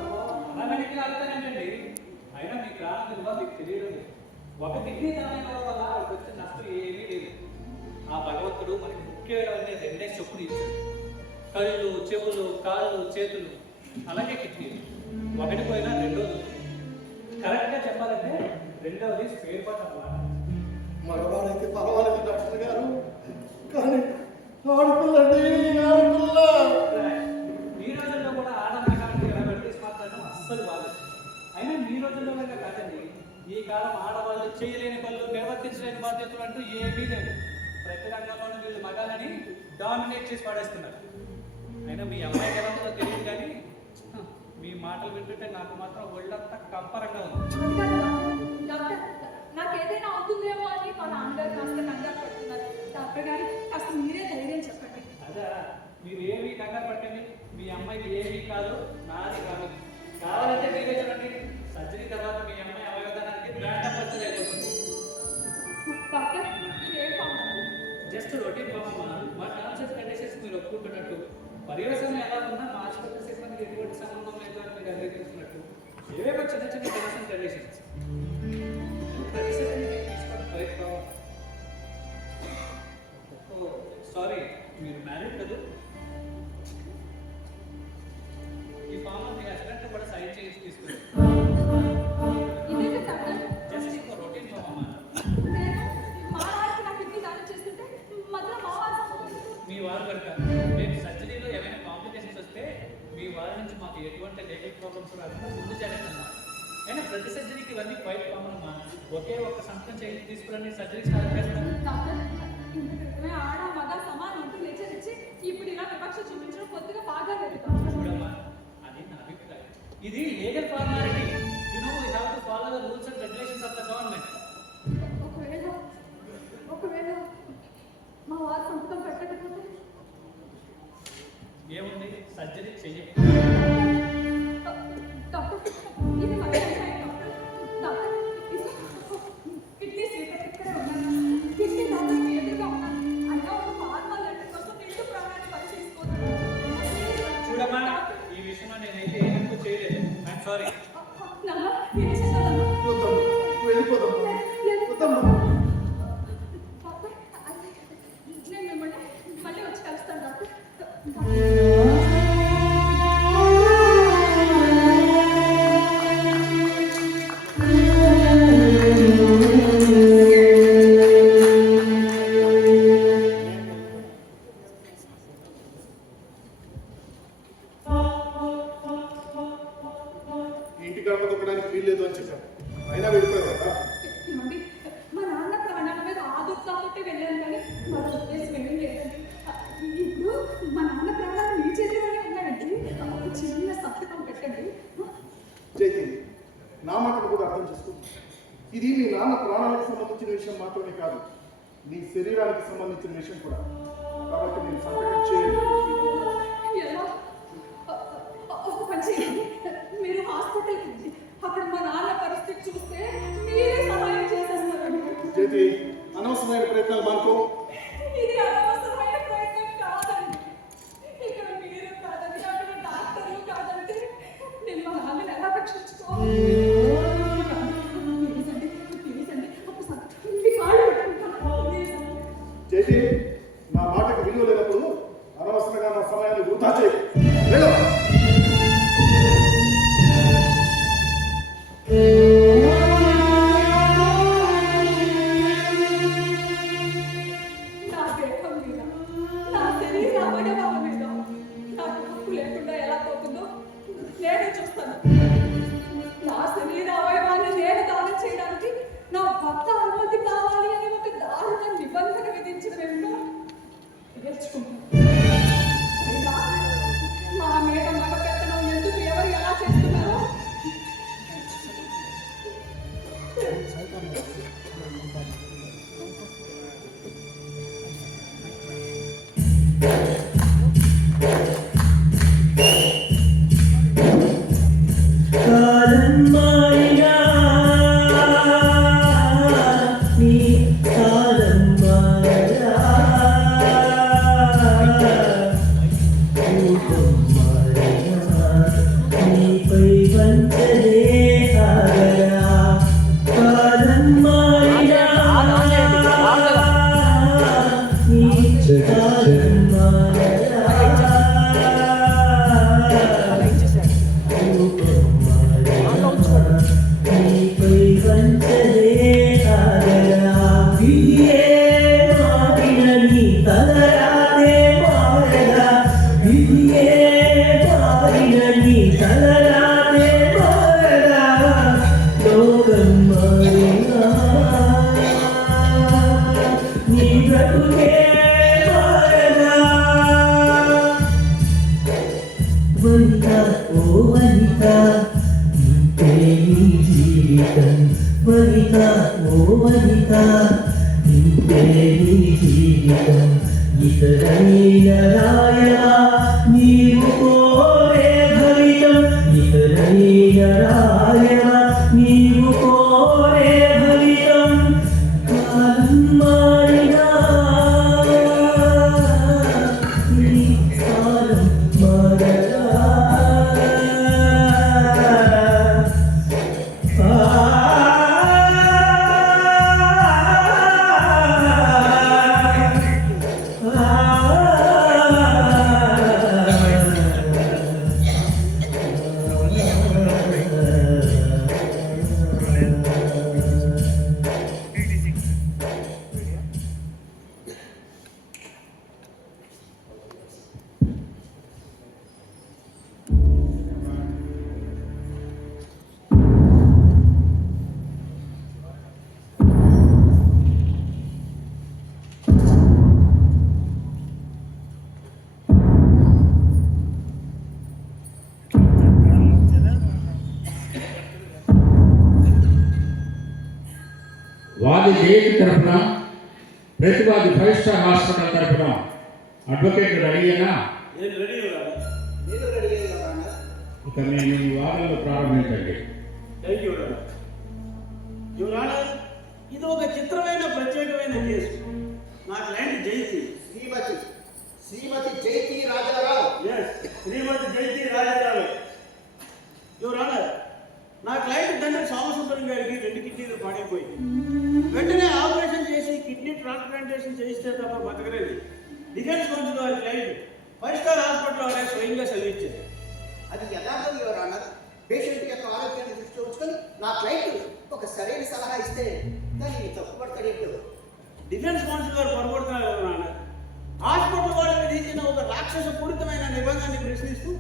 అలా వెనక్కి లాగుతానండి. అయినా మీ ప్రాణం విలువ మీకు తెలియడం లేదు. ఒక కిడ్నీ దానం వల్ల వాళ్ళకి వచ్చిన నష్టం ఏమీ లేదు. ఆ భగవంతుడు మనకి ముఖ్యమైన రెండే చొప్పులు ఇచ్చాడు. కళ్ళు, చెవులు, కాళ్ళు, చేతులు, అలాగే కిడ్నీలు. ఒకటి పోయినా రెండోది. కరెక్ట్గా చెప్పాలంటే రెండవది స్పేర్ పార్ట్ అన్నమాట. మగవాడైతే పర్వాలేదు డాక్టర్ గారు, కానీ ఆడపిల్లండి, ఆడపిల్ల. ఈ రోజుల్లో కూడా ఆడమగానికి ఎలా వెంటేసి మాట్లాడడం అస్సలు బాలేదు. అయినా మీ రోజుల్లోనే కాదండి, ఈ కాలం ఆడవాళ్ళు చేయలేని పనులు, నిర్వర్తించలేని బాధ్యతలు అంటూ ఏమీ లేవు. ప్రతి రంగంలోనూ వీళ్ళు మగాలని డామినేట్ చేసి పడేస్తున్నారు. అయినా మీ అమ్మాయికి ఎలా ఉందో తెలియదు, కానీ మీ మాటలు వింటుంటే నాకు మాత్రం ఒళ్ళంతా కంపరంగా ఉంది. డాక్టర్, నాకు ఏదైనా అవుతుందేమో అని మా నాన్నగారు కాస్త కంగారు పడుతున్నారు. డాక్టర్ గారు కాస్త మీరే ధైర్యం చెప్పండి. అదా, మీరు ఏమీ కంగారు పట్టండి. మీ అమ్మాయికి ఏమీ కాదు, నాది కాదు. కావాలంటే మీరే చూడండి, సర్జరీ తర్వాత మీ అమ్మాయి అవయవదానానికి బ్రాండ్ అంబాసిడర్ అయిపోతుంది. డాక్టర్, ఏం కావాలి? Just routine form. మా కాన్సెప్ట్ కండిషన్స్ మీరు ఒప్పుకుంటున్నట్టు, పర్యవసనం ఎలా ఉన్నా మా హాస్పిటల్ సిబ్బందికి ఎటువంటి సంబంధం లేదు అని మీరు అంగీకరిస్తున్నట్టు, ఏవేవో చిన్న చిన్న టెన్షన్ కండిషన్స్. సారీ, మీరు మ్యారీడ్ కదా? ఈ ఫామ్ మీ హస్బెండ్ కూడా సైన్ చేసి తీసుకుని ఇదేంటి డాక్టర్? జస్ట్ ఇంకో రొటీన్ ఫామ్ అమ్మా. నేను మా వారికి నా కిడ్నీ దానం చేస్తుంటే మధ్యలో మా వారు మీ వారు కనుక మేము సర్జరీలో ఏమైనా కాంప్లికేషన్స్ వస్తే మీ వారి నుంచి మాకు ఎటువంటి లీగల్ ప్రాబ్లమ్స్ రాకుండా ముందు జాగ్రత్త అన్నమాట. అయినా ప్రతి సర్జరీకి ఇవన్నీ క్వైట్ కామన్ అమ్మా. ఒకే ఒక్క సంతకం చేసి తీసుకుని సర్జరీ స్టార్ట్ చేస్తాం. డాక్టర్, ఇంత క్రితమే ఆడ మగ సమానం అంటూ లెక్చర్ ఇచ్చి ఇప్పుడు ఇలా వివక్ష చూపించడం కొద్దిగా బాగాలేదు. చూడమ్మా, అది నా అభిప్రాయం. ఇది legal formality. You know we have to follow the rules and regulations of the government. ఒకవేళ మా వారు సంతకం పెట్టకపోతే ఏముంది, సర్జరీ చెయ్యి. డాక్టర్, ఇది మరీ అన్యాయం డాక్టర్. కిడ్నీ సీక్రెట్ ఇక్కడే ఉన్నాను. కిడ్నీ డాక్టర్ ఎదురుగా ఉన్నాను. అయినా ఒక ఫార్మల్ లెటర్ కోసం నిండు ప్రాణాన్ని బలి చేసుకోవచ్చు. చూడమ్మా, ఈ విషయంలో నేనైతే ఏ హెల్ప్ చేయలేదు. I'm sorry. నల్ల ఏం చేస్తానన్నా? వద్దాం, వెళ్ళిపోదాం. వద్దాం. డాక్టర్, నేను మిమ్మల్ని మళ్ళీ వచ్చి కలుస్తాను డాక్టర్. ఇంటి గడప తొక్కడానికి వీల్లేదు అని చెప్పాను, అయినా వెళ్ళిపోయావు కదా. ఏమండి, మా నాన్న ప్రాణాల మీద ఆదుర్తాతోటి వెళ్ళాను కానీ వాళ్ళ ఉద్దేశం ఏమీ లేదండి. ఇప్పుడు మా నాన్న ప్రాణాలు మీ చేతిలోనే ఉన్నాయండి. ఒక చిన్న సంతకం పెట్టండి. జైతి, నా మాటను కూడా అర్థం చేసుకో. ఇది మీ నాన్న ప్రాణాలకు సంబంధించిన విషయం మాత్రమే కాదు, నీ శరీరానికి సంబంధించిన విషయం కూడా. కాబట్టి నేను సంతకం చేయను. ఎలా? ఒక పని చేయండి, మీరు హాస్పిటల్కి రండి. అక్కడ మా నాన్న పరిస్థితి చూస్తే మీరే సహాయం చేసేస్తారండి. జైతి, అనవసరమైన ప్రయత్నాలు మానుకో. ఇది అనవసరమైన ప్రయత్నం కాదండి. ఇక్కడ మీరు కాదండి, అక్కడ డాక్టర్లు కాదంటే నేను మా నాన్నని ఎలా రక్షించుకోవాలి? ప్లీజ్ అండి, ఒక్కసారి మీ కాళ్ళు పెట్టుకుంటాను. ప్లీజ్ అండి. జైతి, నా మాటకు విలువ లేనప్పుడు అనవసరంగా నా సమయాన్ని వృధా చేయి. వెళ్ళు. నా దేహం మీద, నా శరీర అవయవాల మీద నాకు హక్కు లేకుండా ఎలా పోతుందో నేను చూస్తాను. నా శరీర అవయవాన్ని నేను దానం చేయడానికి నా భర్త అనుమతి కావాలి. వనిత ఓ వనిత ఇంతే నీ జీవితం వనిత ఓ వనిత ఇంతే నీ జీవితం ఇతరమైన రాయా నీవు కోరే భవితం ఇతరమైన రాయా నీవు కోరే భవితం కాలం మారినా నీ కాలం మారదా వాది జేఏసీ తరఫున ప్రతివాది 5 స్టార్ హాస్పిటల్ తరఫున అడ్వకేట్ రెడీయేనా? నేను రెడీ నేను రెడీ అయ్యాను. ఇక మేము ఈ వాదనలు ప్రారంభించండి. Thank you your honour. ఇది ఒక చిత్రమైన ప్రత్యేకమైన కేసు. నా client Jayanthi Shrimati Jayanthi Rajarao. Shrimati Jayanthi Rajarao. Your honour, నా క్లయింట్ తండ్రి సోమసుందరం గారికి 2 కిడ్నీలు పాడైపోయింది. వెంటనే ఆపరేషన్ చేసి కిడ్నీ ట్రాన్స్ప్లాంటేషన్ చేయిస్తే తప్ప బతకలేదు. డిఫెన్స్ కౌన్సిల్ వారి క్లయింట్ 5 స్టార్ హాస్పిటల్ వారే స్వయంగా సెలవిచ్చారు. అది యథార్థం యువర్ ఆనర్. పేషెంట్ యొక్క ఆరోగ్యాన్ని దృష్టిలో ఉంచుకొని నా క్లయింట్ ఒక సరైన సలహా ఇస్తే దాన్ని తప్పుపడతాడేంటో. డిఫెన్స్ కౌన్సిల్ వారు పొరపడుతున్నారు యువర్ ఆనర్. హాస్పిటల్ వారు విధించిన ఒక రాక్షస పూరితమైన నిబంధనని ప్రశ్నిస్తూ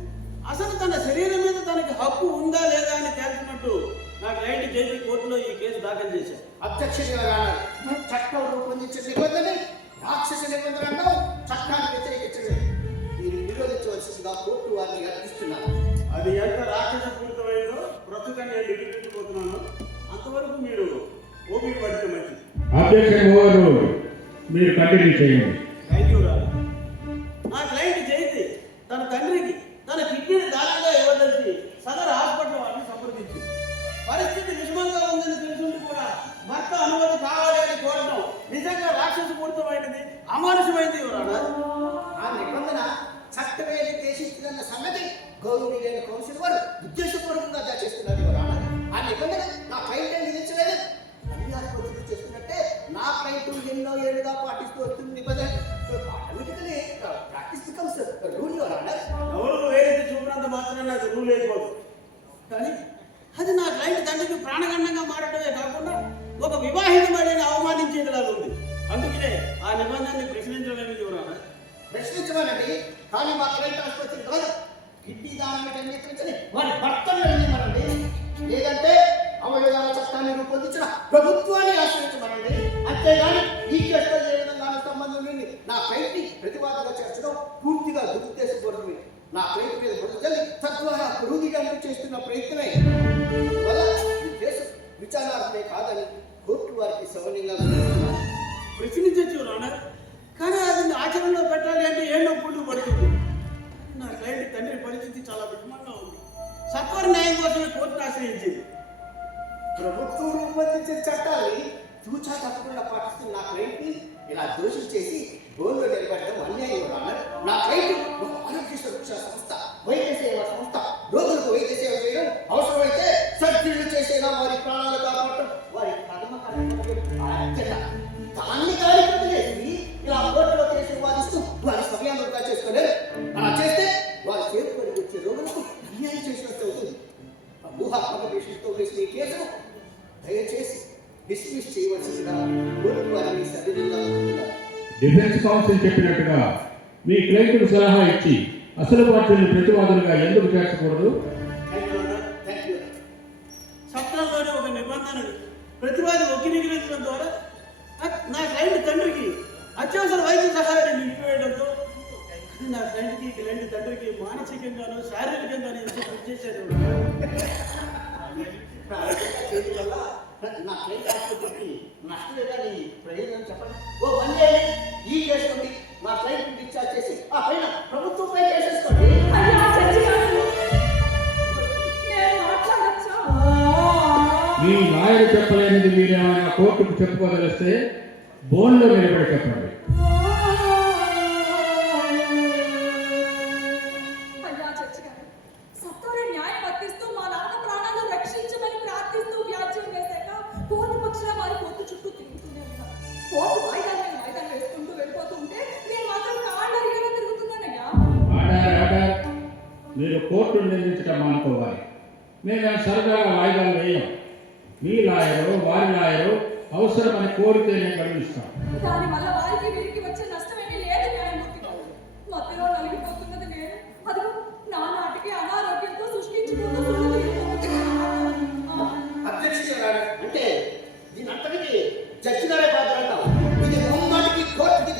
అసలు తన శరీరం మీద తనకి హక్కు ఉందా లేదా అని తేల్చినట్టు నా క్లయింట్ జైలు కోర్టులో ఈ కేసు దాఖలు చేశారు. Objection your honour. చట్టం రూపొందించిన నిబంధన రాక్షస నిబంధన అంటావు, చట్టాన్ని వ్యతిరేకించడం మీరు నిరోధించవలసిందిగా కోర్టు వారిని అర్థిస్తున్నారు. అది ఎంత రాక్షస పూరితమైందో ప్రస్తుతం నేను నిరూపించబోతున్నాను. అంతవరకు మీరు ఓపిక పడితే మంచిది. Objection over. మీరు కంటిన్యూ చేయండి. థ్యాంక్ యూ రా. నా క్లయింట్ జయంతి తన తండ్రికి తన కిడ్నీని దానంగా ఇవ్వదలిచి సదరు హాస్పిటల్ వారిని సంప్రదించింది. పరిస్థితి విషమంగా ఉందని తెలుసుండి కూడా భర్త అనుమతి కావాలి అని కోరడం నిజంగా రాక్షస పూరితమైనది, అమానుషమైంది యువర్ ఆనర్. ఆ నిబంధన చట్టమే నిర్దేశించిన సంగతి గౌరవనీయులైన కౌన్సిల్ వారు ఉద్దేశపూర్వకంగా చేస్తున్నారు యువర్ ఆనర్. ఆ నిబంధన నా క్లయింట్ విధించలేదు. అధికారులు చేస్తున్నట్టే నా క్లయింట్ ఎన్నో ఏళ్ళుగా పాటిస్తూ వస్తుంది నిబంధన. Automatically practice becomes rule your honour. ఎవరు వేరైతే చూపినంత మాత్రం నాకు రూల్ అయిపోదు. కానీ అది నా క్లయింట్ తండ్రికి ప్రాణగండంగా మారడమే కాకుండా ఒక వివాహిత మహిళని అవమానించేదిలాగా ఉంది. అందుకనే ఆ నిబంధనని ప్రశ్నించలేని యువర్ ఆనర్. ప్రశ్నించమనండి, కానీ మా క్లయింట్ ఆసుపత్రి కాదు. కిడ్నీ దానం అంగీకరించని వారి భర్తను వెళ్ళమనండి, లేదంటే అవయవాల చట్టాన్ని రూపొందించిన ప్రభుత్వాన్ని ఆశ్రయించమనండి. అంతేగాని ఈ కేసులో ఏ విధంగా సంబంధం లేని నా క్లయింట్ ని ప్రతివాదంగా చేర్చడం పూర్తిగా దురుద్దేశపూర్వకమే. నా క్లయింట్ మీద బురదల్లి తద్వారా రూఢిగాన్ని చేస్తున్న ప్రయత్నమే. అందువల్ల ఈ కేసు విచారణార్హమే కాదని కోర్టు వారికి సవనీయంగా ప్రశ్నించచ్చు యువర్ ఆనర్. కానీ అది ఆచరణలో పెట్టాలి అంటే ఏళ్ళో పుళ్ళు పడుతుంది. నా క్లయింట్ తండ్రి పరిస్థితి చాలా విషమంగా ఉంది. సత్వర న్యాయం కోసమే కోర్టును ఆశ్రయించింది. ప్రభుత్వం రూపొందించిన చట్టాన్ని తూచా తప్పకుండా పాటిస్తున్న నా క్లయింట్ ని ఇలా దోషం చేసి గోల్లో నిలబెట్టడం అన్యాయం యువర్ ఆనర్. నా క్లయింట్ ఒక ఆరోగ్య సురక్ష సంస్థ, వైద్య సేవ సంస్థ. రోగులకు వైద్య సేవ చేయడం, అవసరమైతే సర్జరీలు చేసేలా వారి ప్రాణాలు కాపాడటం వారి ప్రథమ కర్తవ్యం. బాధ్యత. దాన్ని కానీ వదిలేసి ఇలా కోర్టులో కేసులు వాదిస్తూ వారి సమయాన్ని చేసుకోలేరు. అలా చేస్తే వారి చేతుకొని వచ్చే రోగులకు అన్యాయం చేసినట్టు అవుతుంది. ఊహాత్మక విషయంతో వేసిన ఈ కేసును దయచేసి డిస్మిస్ చేయవలసిందిగా కోర్టు వారిని సభ్యులుగా కోరుతున్నారు. డిఫెన్స్ కౌన్సిల్ చెప్పినట్టుగా మీ క్లయింట్కు సలహా ఇచ్చి అసలు పార్టీని ప్రతివాదులుగా ఎందుకు చేర్చకూడదు? చట్టంలోని ఒక నిబంధనలు ప్రతివాది వకీలీకరించడం ద్వారా నా క్లయింట్ తండ్రికి అత్యవసర వైద్య సహాయాన్ని నిలిపివేయడంతో అది నా క్లయింట్ తండ్రికి మానసికంగానూ శారీరకంగానూ ఎంతో కృషి చేశారు. చేయడం వల్ల నా క్లయింట్ ఆసుపత్రికి నష్టమే కానీ ప్రయోజనం చెప్పండి. ఓ పని చేయండి, ఈ కేసు నుండి మా క్లయింట్ డిశ్చార్జ్ చేసి ఆ పైన ప్రభుత్వంపై చేసేసుకోండి. అయ్యా జడ్జి గారు, నేను మాట్లాడచ్చా? మీ లాయర్ చెప్పలేనిది మీరేమైనా కోర్టుకు చెప్పుకోదలిస్తే బోన్లో నిలబడి చెప్పండి. అయ్యా జడ్జి గారు, సత్వర న్యాయం వర్తిస్తూ మా నాన్న ప్రాణాలు రక్షించమని ప్రార్థిస్తూ వ్యాజ్యం వేశాక కోర్టు పక్షుల వారి కోర్టు చుట్టూ తిరుగుతూనే ఉన్నా. కోర్టు వాయిదాలు వేసుకుంటూ వెళ్ళిపోతుంటే నేను మాత్రం కాళ్ళరిగా తిరుగుతున్నానయ్యా. ఆర్డర్. మీరు కోర్టును నిందించడం మానుకోవాలి. మేము సరదాగా వాయిదాలు వేయం. మీ లాయరు వారి లాయరు అవసరమని కోరితేనే గమనిస్తాం. దాని వల్ల వారికి వీరికి వచ్చే నష్టమేమీ లేదు న్యాయమూర్తి గారు. మధ్యలో నలిగిపోతున్నది నేను. అదిగో నా నాటికి అనారోగ్యంతో సృష్టించుకుంటూ అధ్యక్షుడు అంటే దీని అంతటికి జడ్జి గారే బాధ్యత. ఇది ముమ్మాటికి కోర్టు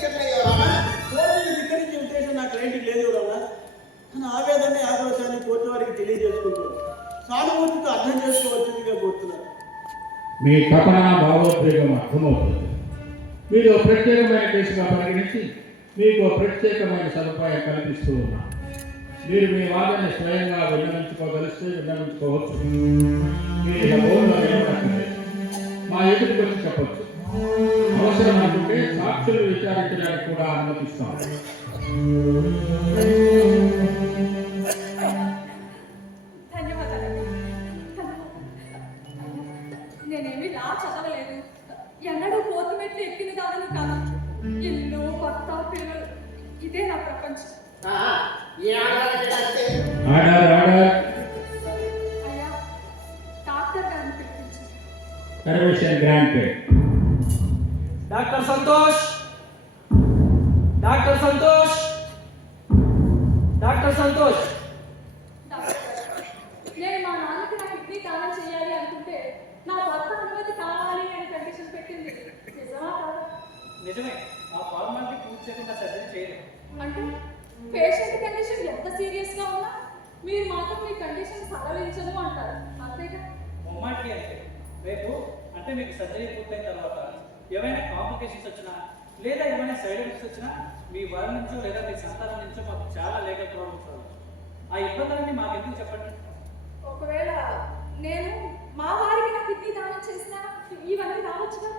కోర్టుని ధిక్కరించే ఉద్దేశం నా క్లయింట్కి లేదు రానా. తన ఆవేదనని ఆక్రోశాన్ని కోర్టు వారికి తెలియజేసుకుంటూ సానుభూతితో అర్థం చేసుకోవచ్చుగా కోరుతున్నారు. మీ తపన భావోద్వేగం అర్థమవుతుంది. మీరు ప్రత్యేకమైన కేసుగా పరిగణించి మీకు ప్రత్యేకమైన సదుపాయం కల్పిస్తూ ఉన్నాం. మీరు మీ వాదనని స్వయంగా విన్నవించుకోగలిస్తే విన్నవించుకోవచ్చు. మీరు బోర్డులో నిలబడక్కర్లేదు. మా ఎదుటికి వచ్చి చెప్పవచ్చు. అవసరం అనుకుంటే సాక్షులు విచారించడానికి కూడా అనుమతిస్తాం. ధన్యవాదాలు. నేనేమి లా చదవలేదు. ఎన్నడూ కోర్టు మెట్లు ఎక్కిన దానిని కాదు. ఇల్లు, భర్త, పిల్లలు, ఇదే నా ప్రపంచం. ఆర్డర్. అయ్యా డాక్టర్ గారిని పిలిపించు. Permission granted. Doctor Santosh, doctor Santosh, doctor Santosh. Doctor గారు, నేను మా నాన్నకి నా కిడ్నీ దానం చేయాలి అనుకుంటే నా భర్త అనుమతి కావాలి అని కండిషన్ పెట్టింది. నిజమా కాదా? నిజమే. ఆ ఫార్మాలిటీ పూర్తి చేయకుండా సర్జరీ చేయలేదు. అంటే పేషెంట్ కండిషన్ ఎంత సీరియస్ గా ఉన్నా మీరు మాత్రం మీ కండిషన్ సడలించదు అంటారు. అంతేగా? మొమ్మాటికి అంటే రేపు అంటే మీకు సర్జరీ పూర్తయిన తర్వాత ఏమైనా కాంప్లికేషన్స్ వచ్చినా లేదా ఏమైనా సైడ్ ఎఫెక్ట్స్ వచ్చినా మీ వారి నుంచో లేదా మీ సంతానం నుంచో మాకు చాలా లీగల్ ప్రాబ్లమ్స్ రావచ్చు. ఆ ఇబ్బందులన్నీ మాకు ఎందుకు చెప్పండి. ఒకవేళ నేను మా వారికి నా కిడ్నీ దానం చేసినా ఇవన్నీ రావచ్చుగా.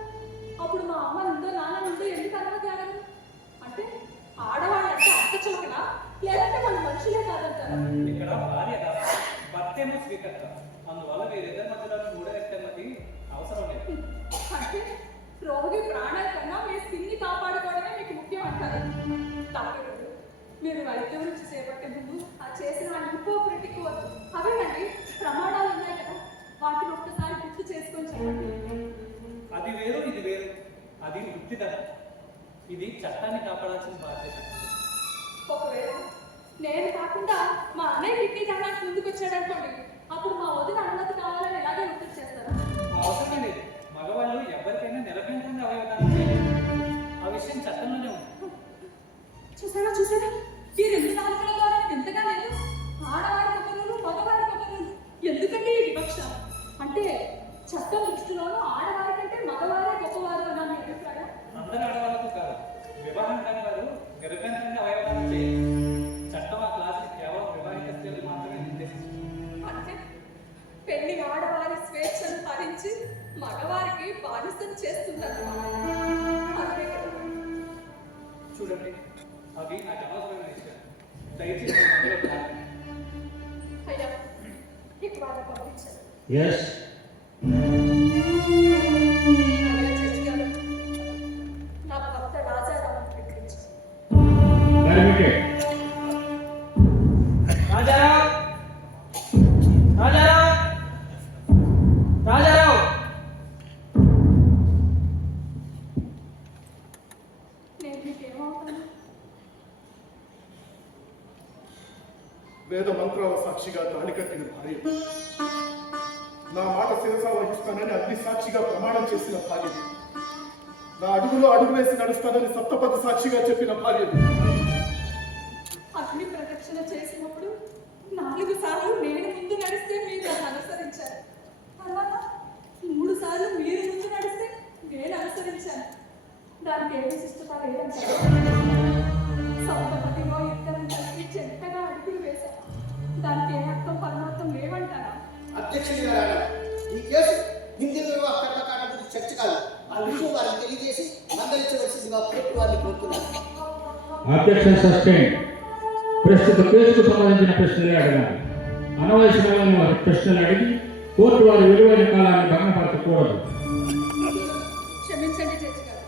అప్పుడు మా అమ్మ నుండో నాన్న నుండో ఎందుకు అనుమతి అడగను? అంటే ఆడవాళ్ళంటే అక్కచులకనా లేదంటే మన మనుషులే కాదంటారా? ఇక్కడ భార్య కాదు, భర్త ఏమో స్వీకర్త. అందువల్ల వీరిద్దరి మధ్యలో మూడో వ్యక్తి అన్నది అవసరం లేదు. అంటే రోగి ప్రాణాల కన్నా మీ స్కిన్ని కాపాడుకోవడమే మీకు ముఖ్యం అంటారు. డాక్టర్ గారు, మీరు వైద్యం నుంచి చేపట్టే ముందు ఆ చేసిన హిపోక్రటిక్ అవేనండి ప్రమాణాలు ఉన్నాయి కదా, వాటిని ఒక్కసారి గుర్తు చేసుకొని చెప్పండి. అది వేరు, ఇది వేరు. అది వృత్తిధరం, ఇది చట్టాన్ని కాపాడాల్సిన బాధ్యత. ఒకవేళ నేను కాకుండా మా అన్నయ్య కిడ్నీ దానానికి ముందుకు వచ్చాడు అనుకోండి, అప్పుడు మా వదిన అనుమతి కావాలని ఎలాగే గుర్తు చేస్తారా? అవసరం లేదు. మగవాళ్ళు ఎవరికైనా నిరభ్యంతరంగా అవయవదానం చేయలేదు. ఆ విషయం చట్టంలోనే ఉంది. చూసారా ఈ రెండు నాలుగుల ద్వారా ఎంతగా లేదు. ఆడవారి కబుర్లు, మగవారి కబుర్లు, ఎందుకంటే ఈ వివక్ష? అంటే చట్టం దృష్టిలోనూ ఆడవారి కంటే మగవారే గొప్పవారు అన్న మీ అభిప్రాయం? అందరు ఆడవాళ్ళకు కాదు, వివాహం కాని వారు నిరభ్యంతరంగా అవయవదానం చేయలేదు. చట్టం ఆ క్లాసుని కేవలం వివాహిత స్త్రీలు మాత్రమే నిర్దేశించింది. అంటే పెళ్లి ఆడవారి స్వేచ్ఛను హరించి మగవారికి బానిసం చేస్తుందన్నమాట. అంతే కదా? చూడండి, అవి నాకు అనవసరమైన విషయం. దయచేసి అందులో కాదు. అయ్యా ఇక వాళ్ళ పంపించారు. ఎస్. అయ్యా వేద మంత్రాల సాక్షిగా తాళి కట్టిన భార్య, నా మాట శిరస వహిస్తానని అగ్ని సాక్షిగా ప్రమాణం చేసిన భార్య, నా అడుగులో అడుగు వేసి నడుస్తానని సప్తపది సాక్షిగా చెప్పిన భార్య. అగ్ని ప్రదక్షిణ చేసినప్పుడు 4 సార్లు నేను ముందు నడిస్తే మీరు నన్ను అనుసరించారు. తర్వాత 3 సార్లు మీరు ముందు నడిస్తే నేను అనుసరించాను. దానికి ఏ విశిష్టత లేదంటారు. సప్తపదిలో ఇద్దరం కలిసి చెత్తగా అడుగులు వేశారు. దానికి ఏ అర్థం పరమార్థం లేవంటారా? అధ్యక్షుడి గారు, ఈ కేసు హిందీ వివాహ కర్మకాండ గురించి చర్చ కాదు. ఆ విషయం వారికి తెలియజేసి మందలించవలసిందిగా కోర్టు వారిని కోరుతున్నారు. Objection sustain. ప్రస్తుత కేసుకు సంబంధించిన ప్రశ్నలే అడగాలి. అనవసరమైన ప్రశ్నలు అడిగి కోర్టు వారి విలువైన కాలాన్ని భంగపరచకూడదు. క్షమించండి జడ్జి గారు.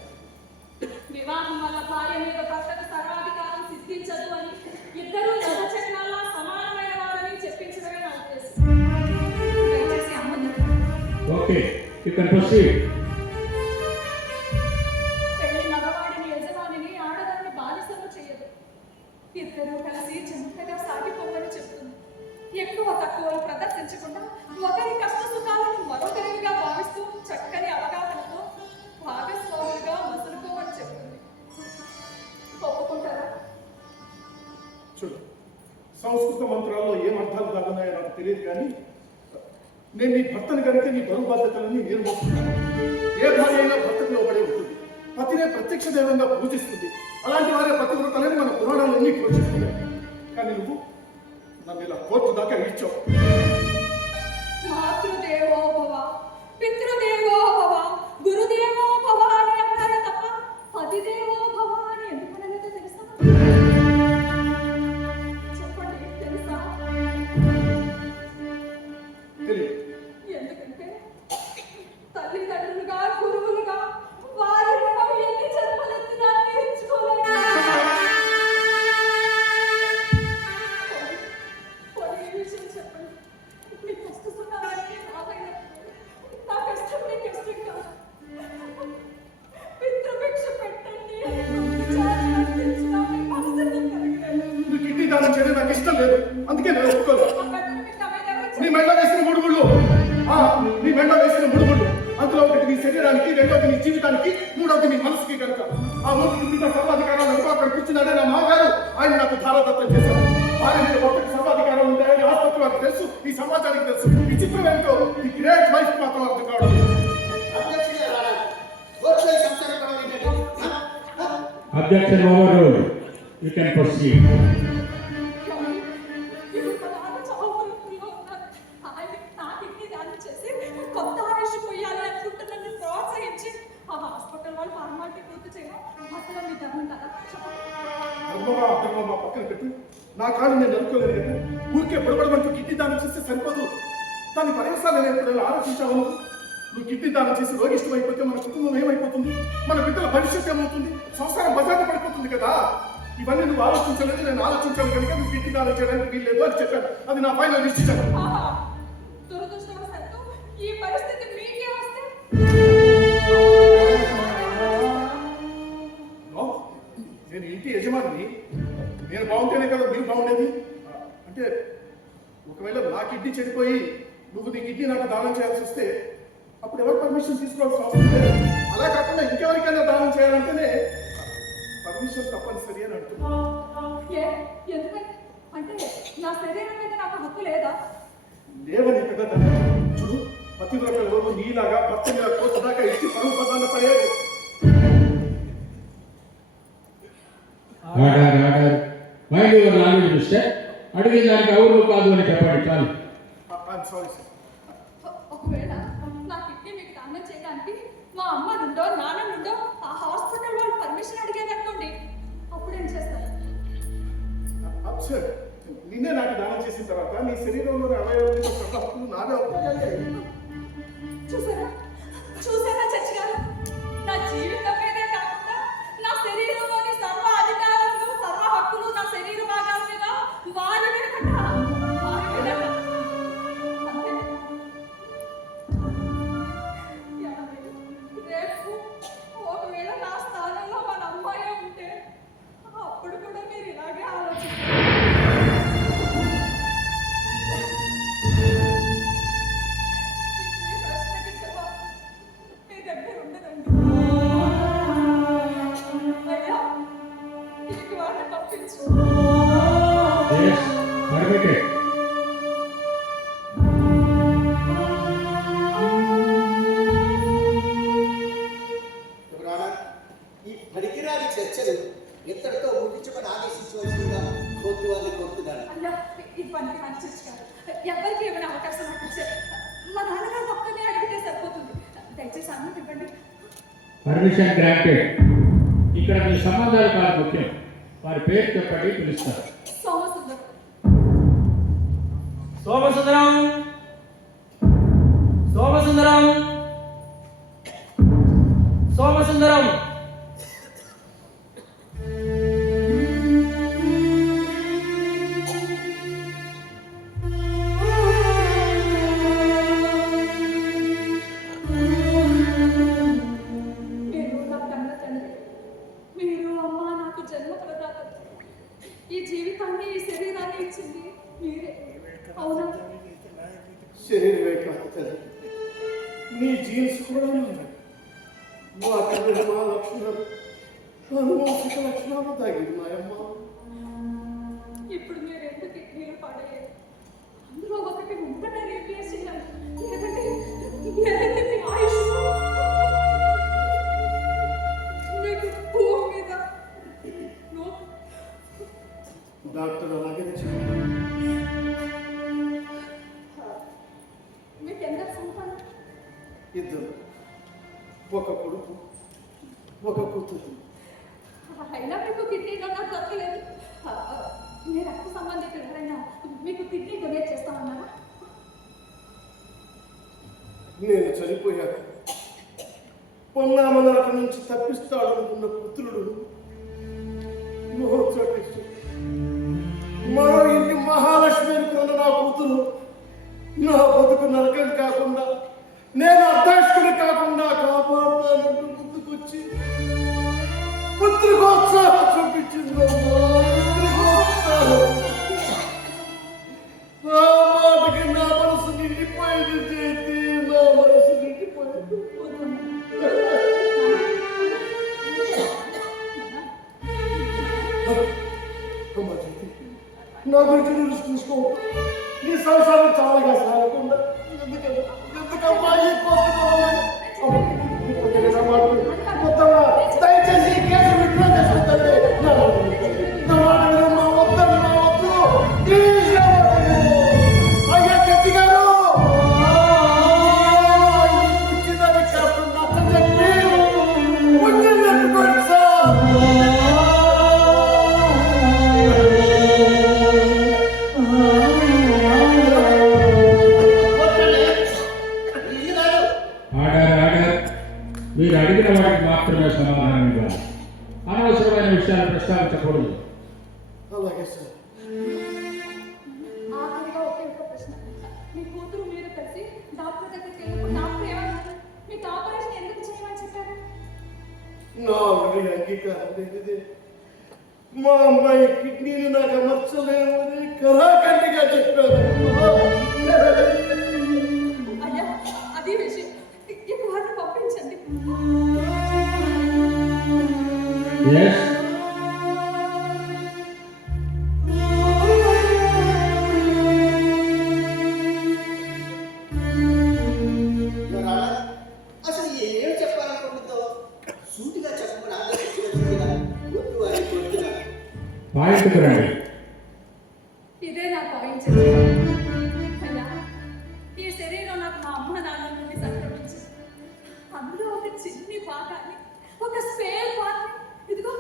వివాహం వల్ల భార్య మీద భర్తకు సర్వాధికారం సిద్ధించదు అని ఇద్దరూ నవచక్రాల సమానమైన వారని చెప్పించడమే నా ఉద్దేశం. దయచేసి అమ్మని. Okay, you can proceed. పెళ్లి మగవాడిని యజమానిని, ఆడదాన్ని బానిసలు చేయదు. ఇద్దరూ కలిసి జంటగా సాగిపోమని చెప్తుంది. ఎక్కువ తక్కువలు ప్రదర్శించకుండా ఒకరి కష్ట సుఖాలను మరొకరిగా భావిస్తూ చక్కని అవగాహనతో భాగస్వాములుగా మసులుకోమని చెప్తుంది. ఒప్పుకుంటారా? చూడు, సంస్కృత మంత్రాల్లో ఏం అర్థాలు దాగున్నాయో నాకు తెలియదు, కానీ నేను నీ భర్తను కనుక నీ బరువు బాధ్యతలని నేను మోస్తున్నాను. ఏ భార్య అయినా భర్తకు లోబడే ఉంటుంది. పతినే ప్రత్యక్ష దైవంగా పూజిస్తుంది. అలాంటి వారే పతివ్రతలని మన పురాణాలన్నీ పోషిస్తున్నాయి. కానీ నువ్వు నన్ను ఇలా కోర్టు దాకా ఇచ్చావు. మాతృదేవో భవ, పితృదేవో భవ, గురుదేవో భవ అని అంటారే తప్ప పతిదేవో భవ అని ఎందుకు అనలేదో తెలుసా? చెప్పండి, తెలుసా? తెలియదు. ఎందుకంటే తల్లిదండ్రులుగా, గురువులుగా వారి రుణం ఎన్ని జన్మలెత్తినా తీర్చుకోలేను. పోనీ ఈ విషయం చెప్పండి. మీ కష్టసున్నారని నా కష్టం మీ కష్టం కాదు. పితృభిక్ష పెట్టండి అని చాచి అర్థించినా మీ మనసుని కలగలేదు. నువ్వు కిడ్నీ దానం చేయడం నాకు ఇష్టం లేదు. అందుకే నేను ఒప్పుకోలేదు. ఆ కథను మీకు నమ్మేదేమో నీ మెళ్ళ వేసిన ముడుగుళ్ళు, నీ మెళ్ళ వేసిన ముడుగుళ్ళు, అందులో ఒకటి నీ శరీరానికి, రెండోది నీ జీవితానికి, మూడవది నీ మనసుకి కనుక ఆ మూడు మీద సర్వాధికారాలు అనుకో అక్కడ కూర్చున్నాడే నా మామగారు. ఆయన నాకు ధారాదత్తం చేశారు. ఆయన మీద ఒకటి సర్వాధికారం ఉంటాయని ఆసుపత్రి వారికి తెలుసు, ఈ సమాజానికి తెలుసు. ఈ చిత్రం ఏంటో ఈ గ్రేట్ వైఫ్ మాత్రం అర్థం కావడం లేదు. అధ్యక్షుడి గారు, కోర్టులో ఈ సంసారం గొడవ ఏంటంటే objection overruled. You can proceed. ఇప్పుడు మా నాన్న చావు బతుకుల్లో ఉన్నారు. ఆయన నా కిడ్నీ దానం చేసి కొత్త ఆయుష్ పొయ్యాలి అనుకుంటున్నాను ప్రోత్సహించి ఆ హాస్పిటల్ వాళ్ళు ఫార్మాలిటీ పూర్తి చేయడం అసలు మీ ధర్మం కదా? చెప్పండి. ధర్మమా అధర్మమా పక్కన పెట్టు. నా కాళ్ళు నేను నరుకోలేదు కదా. ఊరికే బుడబడమంటూ కిడ్నీ దానం చేస్తే సరిపోదు. దాని పర్యవసాలు నేను ఎప్పుడైనా ఆలోచించావు? నువ్వు కిడ్నీ దానం చేసి రోగిష్టం అయిపోతే మన కుటుంబం ఏమైపోతుంది? మన బిడ్డల భవిష్యత్తు ఏమవుతుంది? సంసారం బజార్న పడిపోతుంది కదా. ఇవన్నీ నువ్వు ఆలోచించలేదు, నేను ఆలోచించాను కనుక నువ్వు కిడ్నీ దానం చేయడానికి వీల్లేదు అని చెప్పాను. అది నా ఫైనల్ డిసిజన్. ఆహా, దురదృష్టవశాత్తు ఈ పరిస్థితి మీకే వస్తే నేను ఇంటి యజమాని, నేను బాగుంటేనే కదా మీరు బాగుండేది. అంటే ఒకవేళ నా కిడ్నీ చెడిపోయి నువ్వు నీ కిడ్నీ నాకు దానం చేయాల్సి వస్తే అప్పుడు ఎవరు పర్మిషన్ తీసుకోవాల్సిన అవసరం లేదు. అలా కాకుండా ఇంకెవరికైనా దానం చేయాలంటేనే పర్మిషన్ తప్పనిసరి అని అంటున్నాను. ఎందుకంటే అంటే నా శరీరం మీద నాకు హక్కు లేదా? లేవని కదా దాన్ని చూడు. పతివ్రత ఎవరు నీలాగా భర్త మీద కోత దాకా ఇచ్చి పరువు పదాన్ని పడేయాలి. Order. Mind your language mister. అడిగిన దానికి అవును కాదు అని చెప్పండి చాలు. I'm sorry sir. ఒకవేళ నా కిడ్నీ మీకు దానం చేయడానికి మా అమ్మ నుండో నాన్న నుండో ఆ హాస్పిటల్ వాళ్ళు పర్మిషన్ అడిగేది అనుకోండి, అప్పుడు ఏం చేస్తారు? సార్, నిన్నే నాకు దానం చేసిన తర్వాత నీ శరీరంలోని అవయవాలు హక్కులు నావే అవుతాయి. చూసారా చూసారా చచ్చి గారు, నా జీవితం మీదే కాకుండా నా శరీరంలోని సర్వ అధికారాలు, సర్వ హక్కులు నా శరీర భాగాల మీద వారి మీదట అంతే. రేపు ఒకవేళ నా స్థానంలో మన అమ్మాయి ఉంటే అప్పుడు కూడా మీరు ఇలాగే ఆలోచిస్తారు. పనికిరాని చర్చలు ఇద్దరితో ముగించుకొని ఆదేశించవలసిందిగా కోర్టువారిని కోరుతున్నాను. అయ్యా ఇవన్నీ మంచి కాదు. ఎవరికి ఏమైనా అవకాశం నాకు ఇచ్చారు. మా నాన్నగారు ఒక్కనే అడిగితే సరిపోతుంది. దయచేసి అనుమతి ఇవ్వండి. Permission granted. ఇక్కడ మీ సంబంధాలు కాదు ముఖ్యం. వారి పేరు చెప్పండి, పిలుస్తారు. సోమసుందరం. సోమసుందరం సోమసుందరం సోమసుందరం మీరు నా కన్న తండ్రి. మీరు అమ్మ నాకు జన్మ ప్రదాత. ఈ జీవితాన్ని ఈ శరీరాన్ని ఇచ్చింది మీరే. అవునా? శరీరమే కాదు తల్లి, నీ జీన్స్ కూడా ఉన్నాయి. మా తల్లి మా లక్షణాలు అనువంశిక లక్షణాలు తగిలినాయమ్మ. ఇప్పుడు మీరు రెండు కిడ్నీలు పడలేదు. అందులో ఒకటి వెంటనే రీప్లేస్ చేయాలి. లేదంటే మీ ఆయుష్ మీకు భూమి మీద డాక్టర్ అలాగే చెప్పారు. మీకు ఎంత సంపాదన? ఇద్దరు, ఒక కొడుకు ఒక కూతురు. అయినా మీకు కిడ్నీలో నాకు దొరకలేదు. మీ రక్త సంబంధికులు ఎవరైనా మీకు కిడ్నీ డొనేట్ చేస్తామన్నారా? నేను చనిపోయాక పొన్నామనరక నుంచి తప్పిస్తాడనుకున్న పుత్రుడు మహోత్సవ మరో ఇంటి మహాలక్ష్మి అనుకున్న నా కూతురు నా బతుకు నరకం కాకుండా, నేను అర్ధాష్కుడు కాకుండా కాపాడుతానంటూ ముందుకొచ్చి పుత్రికోత్సాహం చూపించింది. ఆ మాటకి నా మనసు నిండిపోయింది చేతి, నా మనసు నిండిపోయింది. అమ్మ చేతి, నా గురించి నువ్వు చూసుకో. నీ సంసారం చాలాగా సాగకుండా ఎందుకమ్మా ఈ మొత్తం దయచేసి ఈ కేసు విత్డ్రా చేసుకుంటే నా మాట వినమ్మా. వద్దమ్మా, వద్దు ప్లీజ్. అయ్యా గట్టి గారు, కూర్చుందని కాస్త నచ్చ చెప్పి పుణ్యం పెట్టుకోండి సార్. మీరు అడిగిన వాటికి మాత్రమే సమాధానం ఇవ్వాలి. అనవసరమైన విషయాలు ప్రస్తావించకూడదు. అలాగే సార్. ఆఖరిగా ఒకే ఒక ప్రశ్న. మీ కూతురు మీరు కలిసి డాక్టర్ దగ్గరికి వెళ్ళినప్పుడు డాక్టర్ ఏమన్నారు? మీకు ఆపరేషన్ ఎందుకు చేయమని చెప్పారు? నా అంగీకారం లేనిదే మా అమ్మాయి కిడ్నీని నాకు అమర్చలేమని కరాఖండిగా చెప్పారు. అయ్యా అది విషయం. ఇప్పుడు వారిని పంపించండి. Yes. అసలు ఏం చెప్పాలనుకుంటుందో సూటిగా చెప్పమని ఆలోచించవలసిందిగా కోర్టువారిని కోరుతున్నాను. పాయింట్కి రండి. ఇదే నా పాయింట్. అయ్యా ఈ శరీరం నాకు మా అమ్మ నాన్న నుండి సంక్రమించింది. అందులో ఒక చిన్ని భాగాన్ని, ఒక స్పేర్ పార్ట్ని ఇదిగో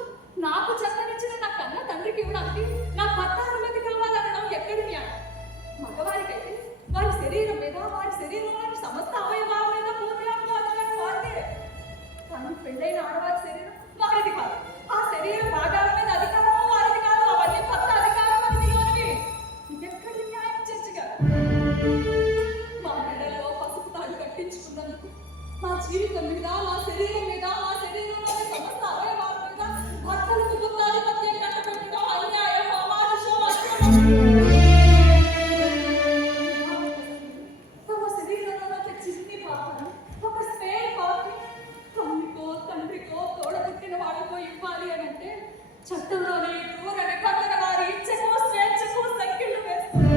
నాకు జన్మనిచ్చిన నా కన్న తండ్రికి ఇవ్వడానికి నా భర్త అనుమతి కావాలనడం ఎక్కడి న్యాయం? మగవారికైతే వారి శరీరం మీద, వారి శరీరంలోని సమస్త అవయవాల మీద పూర్తి అనుభవాలను వారిదే. కానీ పెళ్ళైన ఆడవారి శరీరం వారిది కాదు. ఆ శరీర భాగాల మీద అధికారం వారిది కాదు. అవన్నీ భర్త అధికారం పరిధిలోనివి. ఇదెక్కడి న్యాయం చర్చగా? మా మెడలో పసుపు తాడు కట్టించుకున్నందుకు మా జీవితం మీద, మా శరీరం మీద, మా శరీరంలోని సమస్త అవయవాల మీద భర్తలకు గుప్తాధిపత్యం కట్టబెట్టడం అన్యాయం, అమానుషం, అక్రమం. తమ శరీరంలో ఒక చిన్ని భాగాన్ని, ఒక స్పేర్ పార్ట్ని తమ్మికో తండ్రికో తోడబుట్టిన వాళ్ళకో ఇవ్వాలి అని అంటే చట్టంలోని క్రూర నిబంధన వారి ఇచ్చకు స్వేచ్ఛకు సంఖ్యలు వేస్తారు.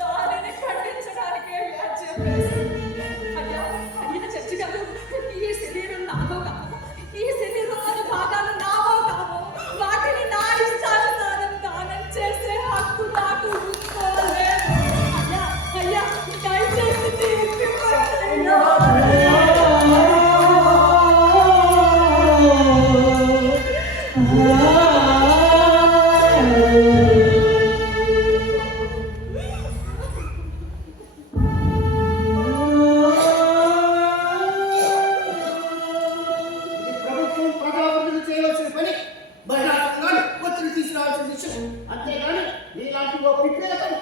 దానిని ఖండించడానికే వ్యాజ్యం వేస్తారు. అయ్యా చర్చి గారు, ఈ శరీరం నాదో కాదు, ఇంకో పిప్పేస్తాను.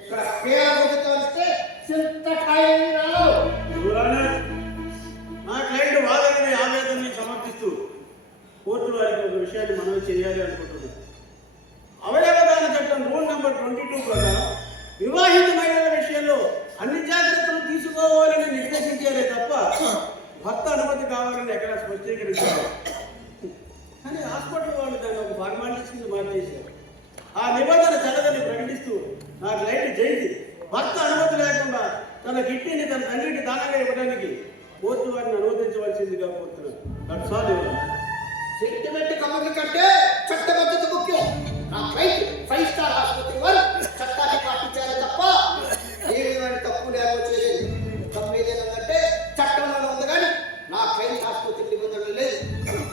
ఇక్కడ పేర కొడుతూ వస్తే చింతకాయని రావు. నా క్లయింట్ వాదనని ఆవేదనని సమర్పిస్తూ కోర్టు వారికి ఒక విషయాన్ని మనం చేయాలి అనుకుంటున్నాం. అవయవదాన చట్టం రూల్ నెంబర్ 22 ప్రకారం వివాహిత మహిళల విషయంలో అన్ని జాగ్రత్తలు తీసుకోవాలని నిర్దేశించారే తప్ప భర్త అనుమతి కావాలని ఎక్కడ స్పష్టీకరించారు. కానీ హాస్పిటల్ వాళ్ళు దాన్ని ఒక ఫార్మాలిటీస్ కింద మార్చేశారు. ఆ నిబంధన చల్లదని ప్రకటిస్తూ నా క్లయింట్ జయంతి భర్త అనుమతి లేకుండా తన కిడ్నీని తన తండ్రికి దానంగా ఇవ్వడానికి కోర్టు వారిని అనుమతించవలసిందిగా కోరుతున్నాను. That's all your honour. Sentiment కవర్ల కంటే చట్టబద్ధత ముఖ్యం. నా క్లయింట్ 5 స్టార్ ఆసుపత్రి వారు చట్టాన్ని పాటించారే తప్ప ఏ విధమైన తప్పు లేకపోలేదు. తప్పు ఏదైనా చట్టంలో ఉంది కానీ నా క్లయింట్ ఆసుపత్రి నిబంధనలు లేదు.